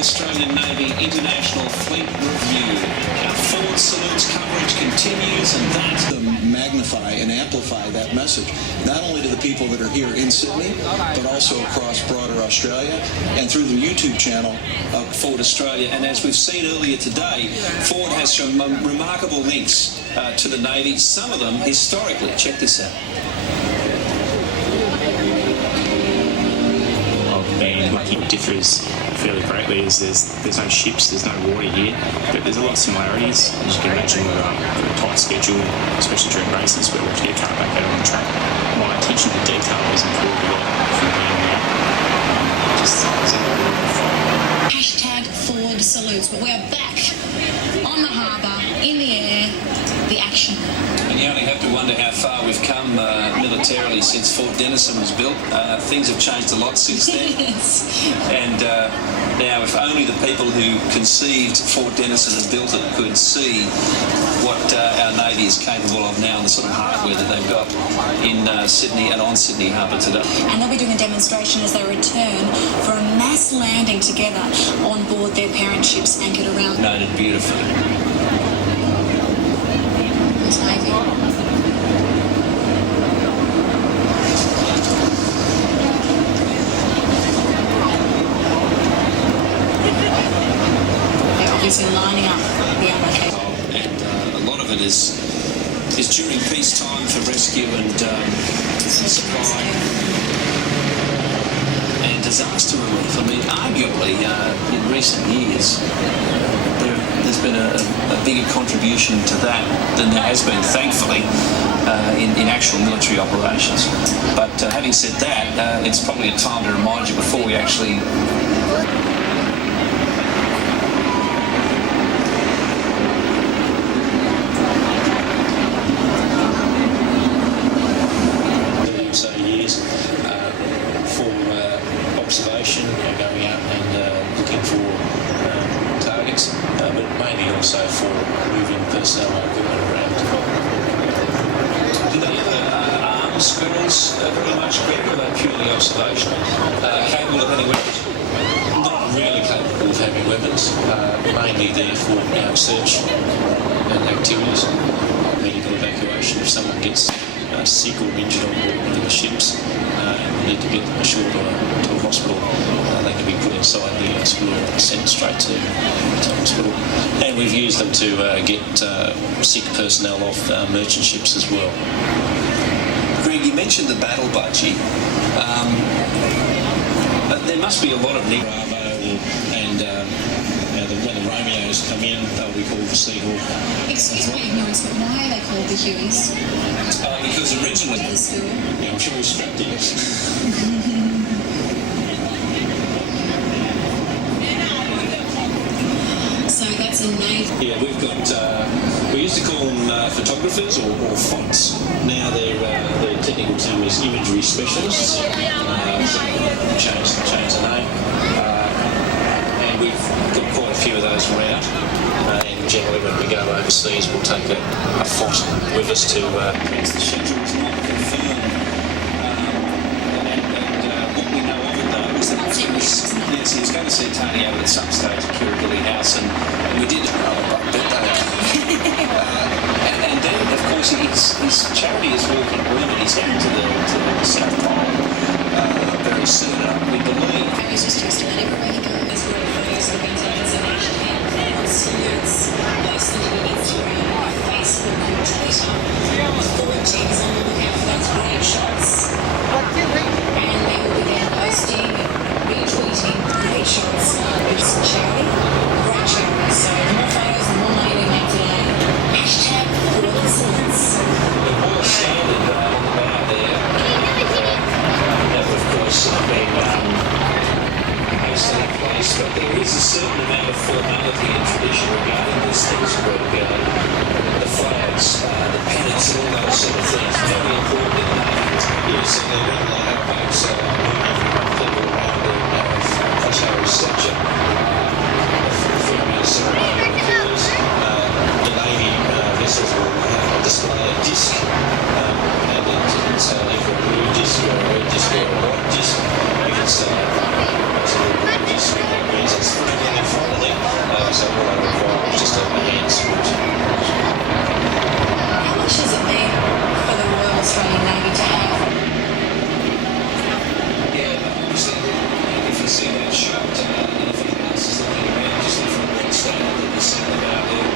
Australian Navy International Fleet Review. Our Ford Salutes coverage continues, and that magnify and amplify that message, not only to the people that are here in Sydney, but also across broader Australia and through the YouTube channel of Ford Australia. And as we've seen earlier today, Ford has some remarkable links to the Navy, some of them historically. Check this out. And what differs fairly greatly is there's no ships, there's no water here, but there's a lot of similarities. As you can imagine, we've got a tight schedule, especially during races where we have to get car back out on the track. My attention to detail has improved a lot from being there. Hashtag Ford Salutes, but we are back on the harbour, in the air, the action. And you only have to wonder how far we've come militarily since Fort Denison was built. Things have changed a lot since then. Yes. And now, if only the people who conceived Fort Denison and built it could see what our Navy is capable of now and the sort of hardware that they've got in Sydney and on Sydney Harbour today. And they'll be doing a demonstration as they return for a mass landing together on board their parent ships anchored around. Noted beautifully. Navy. They're obviously lining up the MK. And a lot of it is during peacetime. for rescue and supply and disaster relief. I mean, arguably, in recent years, there's been a bigger contribution to that than there has been, thankfully, in actual military operations. But having said that, it's probably a time to remind you before we actually observation, going out and looking for targets, but mainly also for moving personnel and equipment around. Do they ever arm squirrels very much, Greg, or are they purely observational? Capable of having weapons? Not really capable of having weapons, mainly there for search and activities, medical evacuation. If someone gets sick or injured on board one of the ships, need to get them ashore to a hospital, they can be put inside the hospital and sent straight to hospital. And we've used them to get sick personnel off merchant ships as well. Greg, you mentioned the battle budgie. There must be a lot of Bravo and when the Romeos come in, they'll be called the Seahawk. Excuse my ignorance, but why are they called the Hueys? Because originally, I'm sure he's strapped in. So that's a name. Yeah, we've got. We used to call them photographers or fonts. Now their technical term is imagery specialists. So change the name. And we've got quite a few of those around. And generally, when we go overseas, we'll take a font with us to. the schedule's not confirmed. And what we know of it though is that yes, he's going to see Tony Abbott at some stage at Kirribilli House, and we did and then of course his charity is walking room, and he's heading to the South Pole very soon. We believe. He's just dressed about everywhere he goes. Where photos have been taken, so hashtag on salutes, posted on Instagram, Facebook, and Twitter. Forward teams on the lookout for those great shots. And they will be then posting and retweeting great shots with some charity. Great charity. So the more photos, the more money we make today. Hashtag for the salutes. The more standard on the bow there. That would of course have been hastily placed, but there is a certain amount of formality and tradition regarding these things, Greg. The flags, the pennants, and all those sort of things, very important in the Navy. Yes, and they're when they have boats people around them of plateau stature. Female ceremonial occurs. The Navy vessels will display a disc, and it's either a blue disc or a red disc or a white disc. You can say blue disc for that reason. It's flickering in front of them, so what I require is just a hand switch. How much does it mean for the Royal Australian Navy to have? Yeah, obviously, if you see that shot, and if anyone else is looking around, just look for a red standard that was sent about there.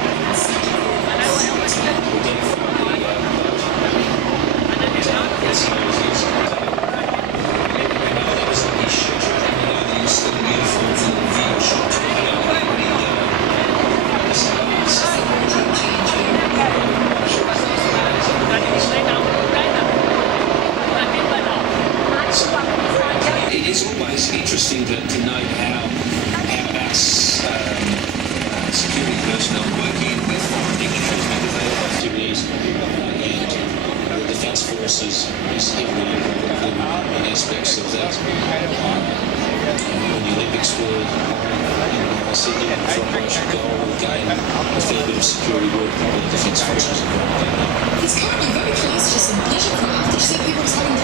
It is always interesting to note how our security personnel work in with foreign dignitaries, because they have activities, and the Defence Forces is heavily involved in aspects of that. When the Olympics were in Sydney for Operation Gold, again, a fair bit of security work by the Defence Forces involved. He's currently very close to some pleasure craft. Did you see people just having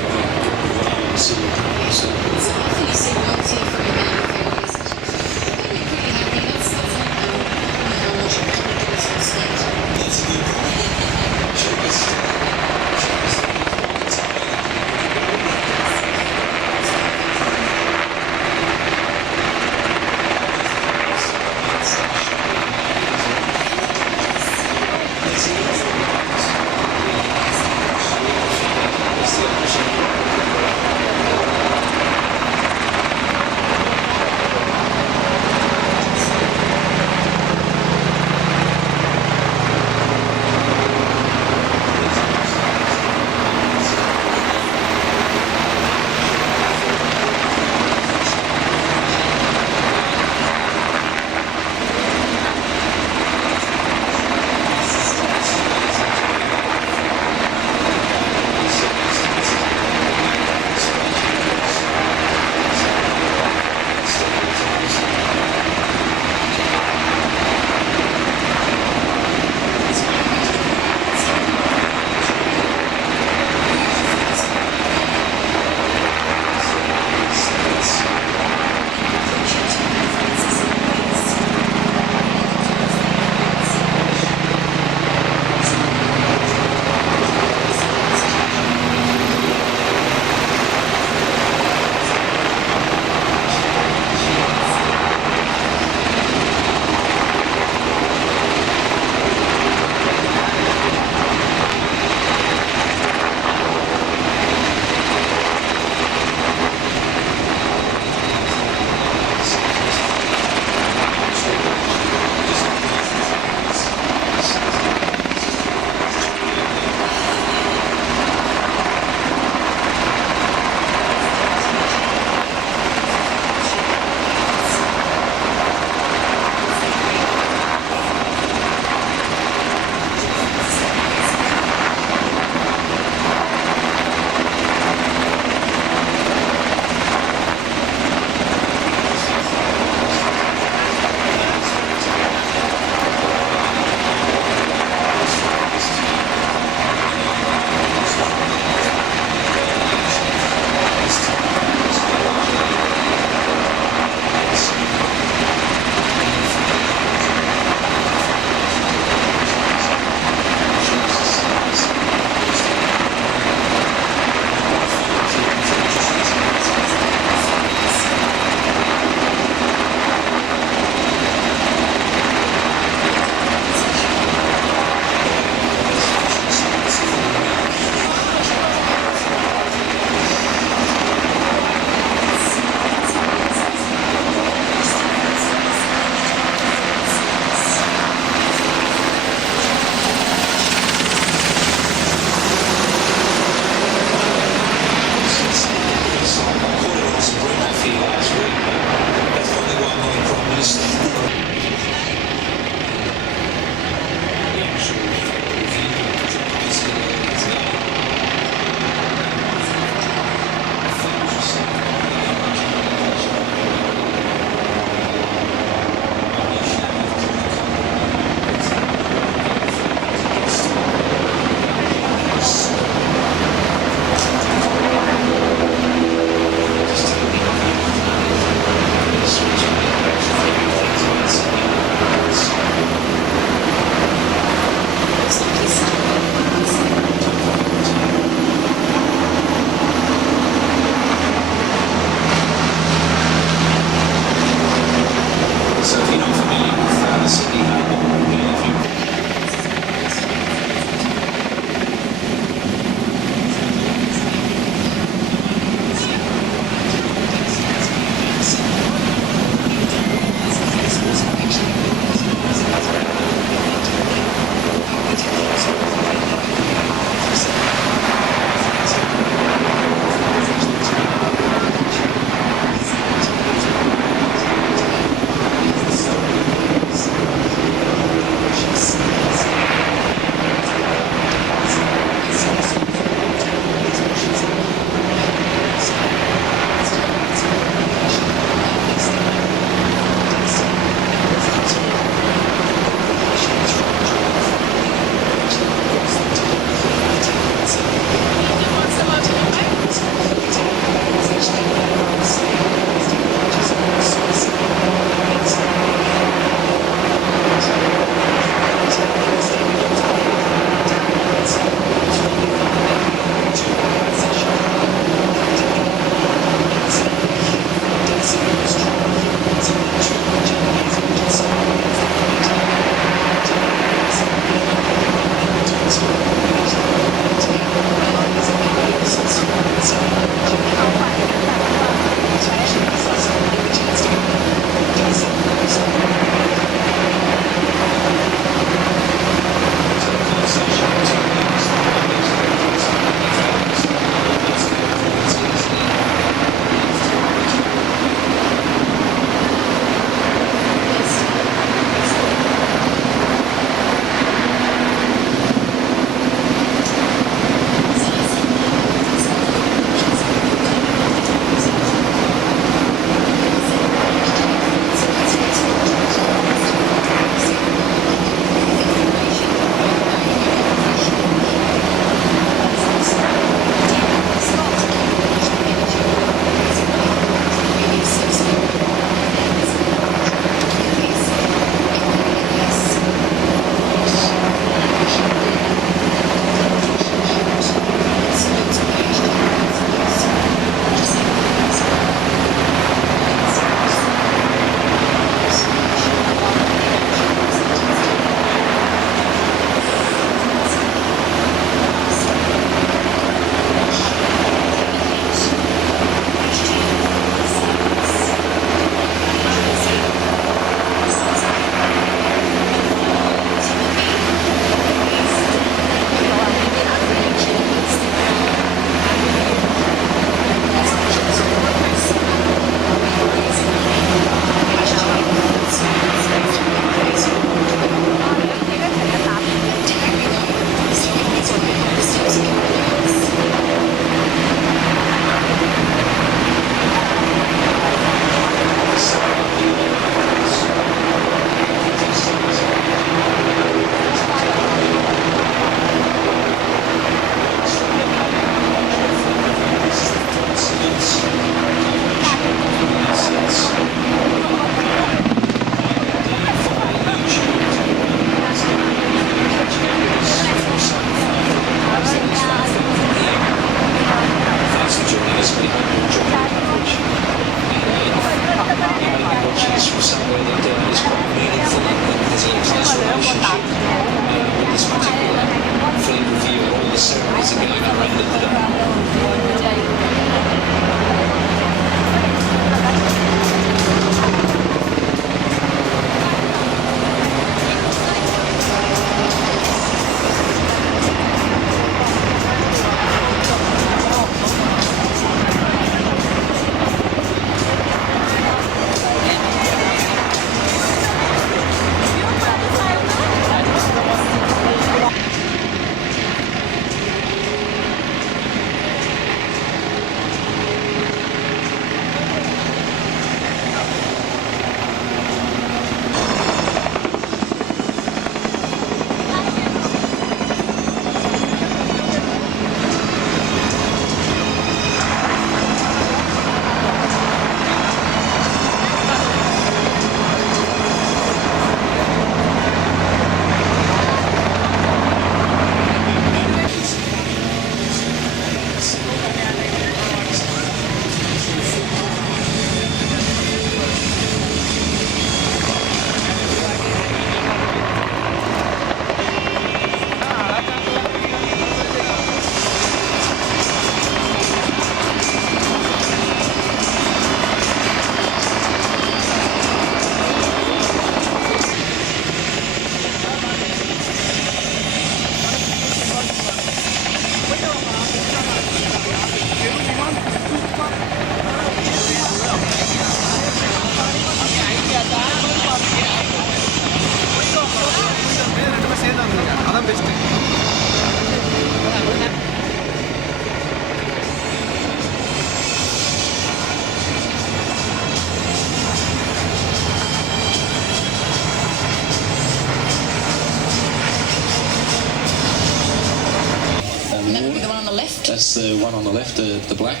the black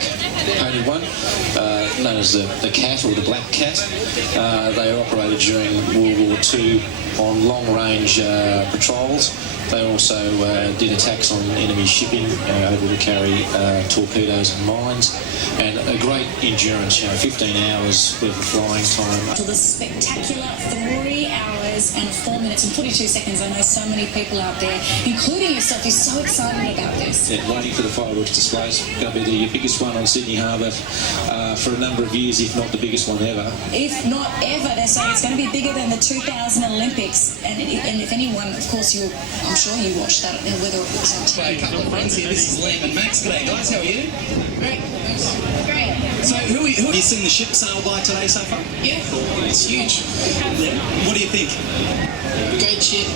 painted one, known as the Cat or the Black Cat. They were operated during World War II on long-range patrols. They also did attacks on enemy shipping, able to carry torpedoes and mines, and a great endurance, 15 hours worth of flying time. To the spectacular 3 hours and 4 minutes and 42 seconds. I know so many people out there, including yourself, is so excited about this. Yeah, waiting for the fireworks display. It's going to be the biggest one on Sydney Harbour for a number of years, if not the biggest one ever. If not ever, they're saying it's going to be bigger than the 2000 Olympics. And if anyone, of course, I'm sure you watched that weather report on TV. A couple of friends here. This is Liam and Max. G'day, guys. How are you? Great. Great. So, who have you seen the ship sail by today so far? Yeah. It's huge. What do you think? Great ship.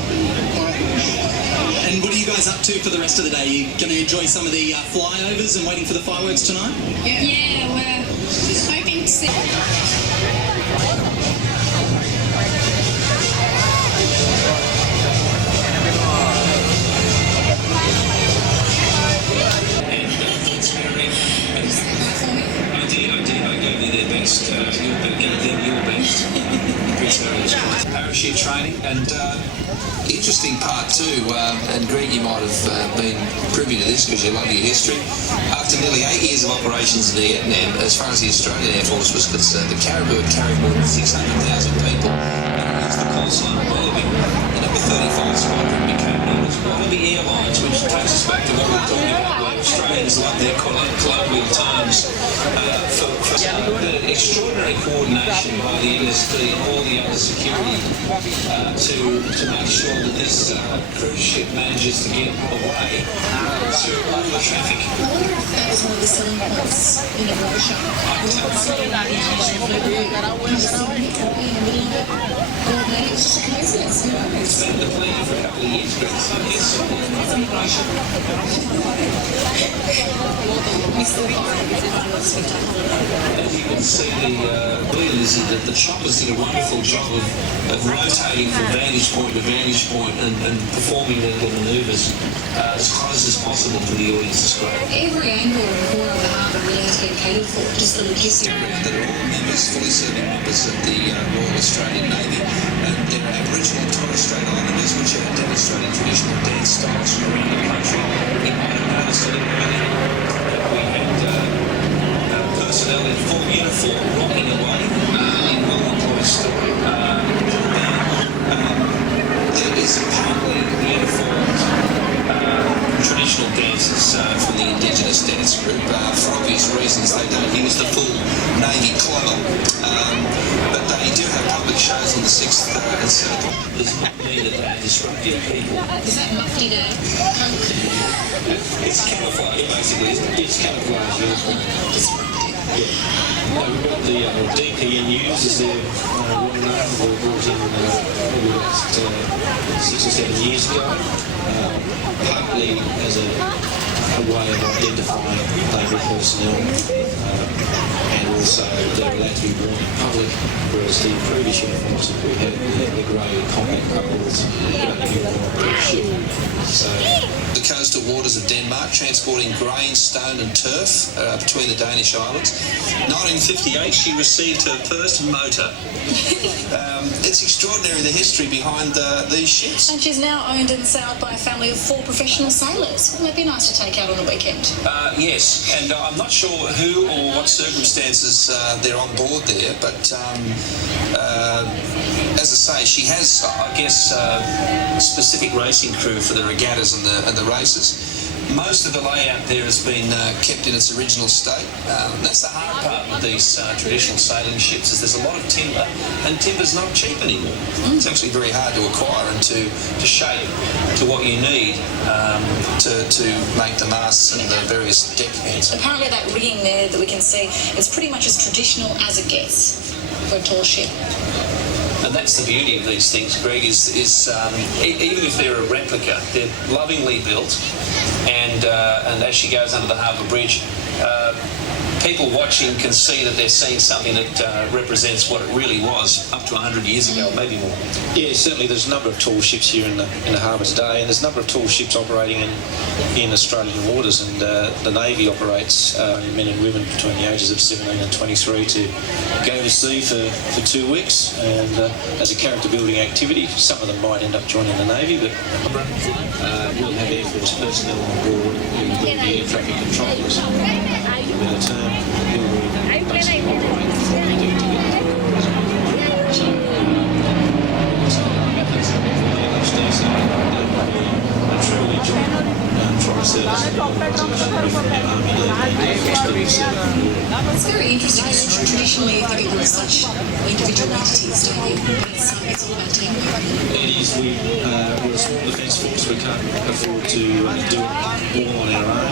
And what are you guys up to for the rest of the day? Are you going to enjoy some of the flyovers and waiting for the fireworks tonight? Yeah, we're hoping to see. Parachute training, and interesting part too, and Greg, you might have been privy to this because you love your history. After nearly 8 years of operations in Vietnam, as far as the Australian Air Force was concerned, the Caribou had carried more than 600,000 people. And used the call sign Wallaby. The number 35 squadron became known as Wallaby Airlines, which takes us back to what we're talking about, where Australians love their colloquial terms. The extraordinary coordination by the MSP and all the other security to make sure that this cruise ship manages to get away through all the traffic. I wonder if that was one of the selling points in a brochure. It's been the plan for a couple of years, but as you can see, the choppers did a wonderful job of rotating from vantage point to vantage point and performing their little manoeuvres as close as possible to the audience. It's great. Every angle and corner of the harbour really has been catered for, just the logistics. That are all members, fully serving members of the Royal Australian Navy, and they're Aboriginal and Torres Strait Islanders, which are demonstrating traditional dance styles from around the country. You might have noticed a little earlier that we had personnel in full uniform rocking away in well-employed story. There is partly uniformed traditional dances from the Indigenous dance group. For obvious reasons, they don't use the full Navy clover, but they do have public shows on the 6th and 7th. Does not mean that they are disruptive people. Is that Mufti Day? It's camouflage, basically, isn't it? It's camouflage uniform. Yeah. We've got the DPNUs as they're well known. They were brought in maybe about 6 or 7 years ago, partly as a way of identifying Navy personnel, and also they're allowed to be worn in public, whereas the previous uniforms that we had the grey compact couples only worn on the ship. So the coastal waters of Denmark, transporting grain, stone and turf between the Danish islands. 1958, she received her first motor. It's extraordinary the history behind these ships. And she's now owned and sailed by a family of 4 professional sailors. Wouldn't that be nice to take out on a weekend? Yes, and I'm not sure who or what circumstances they're on board there, but as I say, she has, I guess, a specific racing crew for the regattas and the races. Most of the layout there has been kept in its original state. That's the hard part with these traditional sailing ships, is there's a lot of timber, and timber's not cheap anymore. It's actually very hard to acquire and to shape to what you need to make the masts and the various deck hands. Apparently that rigging there that we can see is pretty much as traditional as it gets for a tall ship. And that's the beauty of these things, Greg, is even if they're a replica, they're lovingly built, and as she goes under the harbour bridge, people watching can see that they're seeing something that represents what it really was up to 100 years ago, maybe more. Yeah, certainly there's a number of tall ships here in the harbour today, and there's a number of tall ships operating in Australian waters, and the Navy operates men and women between the ages of 17 and 23 to go to sea for 2 weeks, and as a character building activity. Some of them might end up joining the Navy, but we'll have Air Force personnel on board who will be the air traffic controllers. With a term, who will basically operate what we do to get the call. So methods of LHD, so that will be a truly joint tri-service It's very interesting because traditionally I think it was such individual entities, don't you? It's all about teamwork. It is. We're a small defence force. We can't afford to do it all on our own.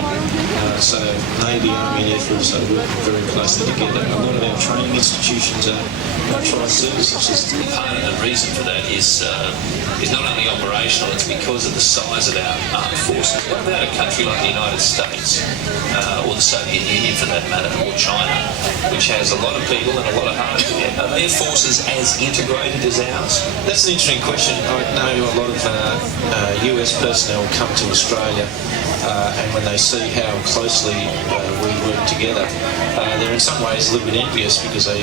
So Navy, Army and Air Force are working very closely together. A lot of our training institutions are tri-services. Part of the reason for that is not only operational, it's because of the size of our armed forces. What about a country like the United States, or the Soviet Union for that matter, or China, which has a lot of people and a lot of hardware? Are their forces as integrated as ours? That's an interesting question. I know a lot of US personnel come to Australia, and when they see how closely we work together, they're in some ways a little bit envious because they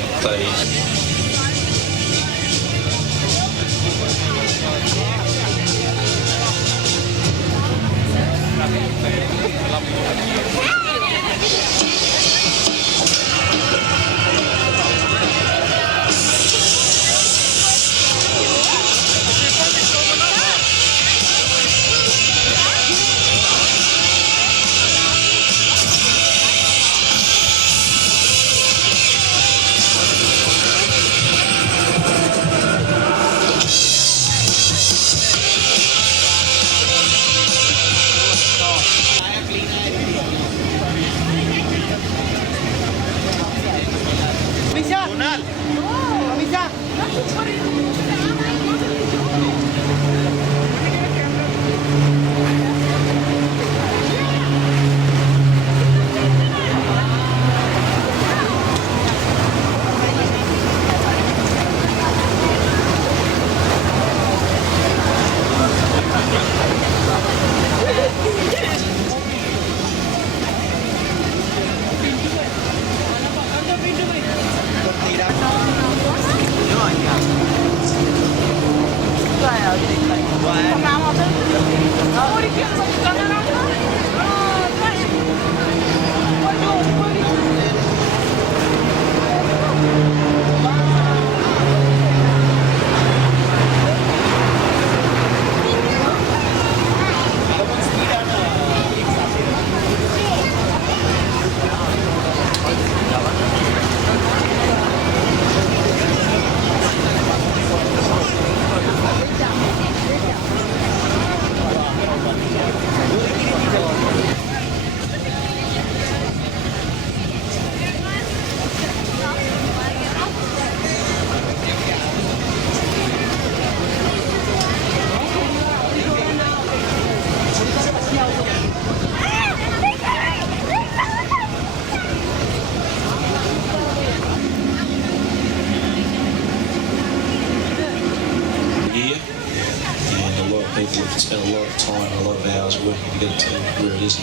spent a lot of time and a lot of hours working to get it to where it is.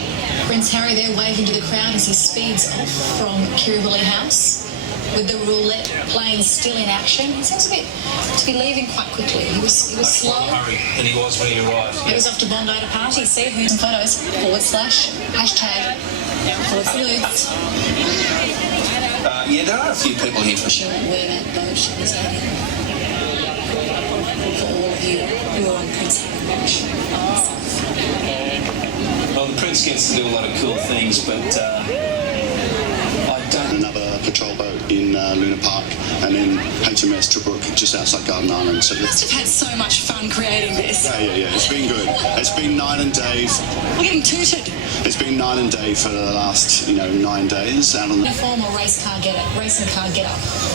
Prince Harry there waving to the crowd as he speeds off from Kirribilli House with the roulette playing still in action. He seems to be leaving quite quickly. He was slow. Hurry than he was when he arrived. He was off to Bondi to party. See who's in photos. / hashtag Forward Salutes. Yeah, there are a few people here for sure. Where that boat is heading. For all of you who are on Prince Harry watch. Well, the Prince gets to do a lot of cool things, but I don't. Another patrol boat in Luna Park, and then HMS Tobruk just outside Garden Island. So you must have had so much fun creating this. Yeah. It's been good. It's been night and day. We're getting tooted. It's been night and day for the last, 9 days out on the uniform or racing car get up.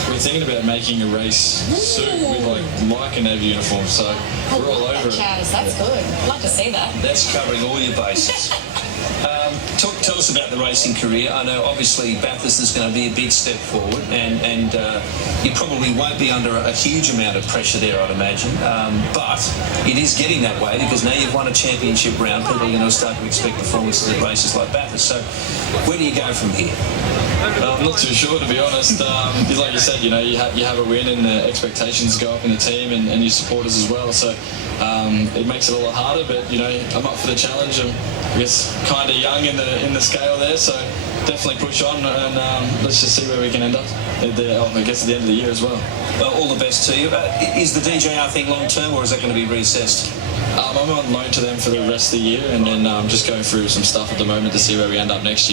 We're thinking about making a race suit with like a Navy uniform, so we're all over it. That's good. I'd like to see that. That's covering all your bases. Tell us about the racing career. I know obviously Bathurst is going to be a big step forward, and you probably won't be under a huge amount of pressure there, I'd imagine. But it is getting that way because now you've won a championship round. People are going to start to expect performances at races like Bathurst. So where do you go from here? I'm not too sure, to be honest. Like you said, you have a win and the expectations go up in the team and your supporters as well. So it makes it a lot harder, but I'm up for the challenge. I'm, I guess, kind of young in the scale there, so definitely push on and let's just see where we can end up. I guess at the end of the year as well. Well, all the best to you. Is the DJR thing long term, or is that going to be reassessed? I'm on loan to them for the rest of the year, and then just going through some stuff at the moment to see where we end up next year.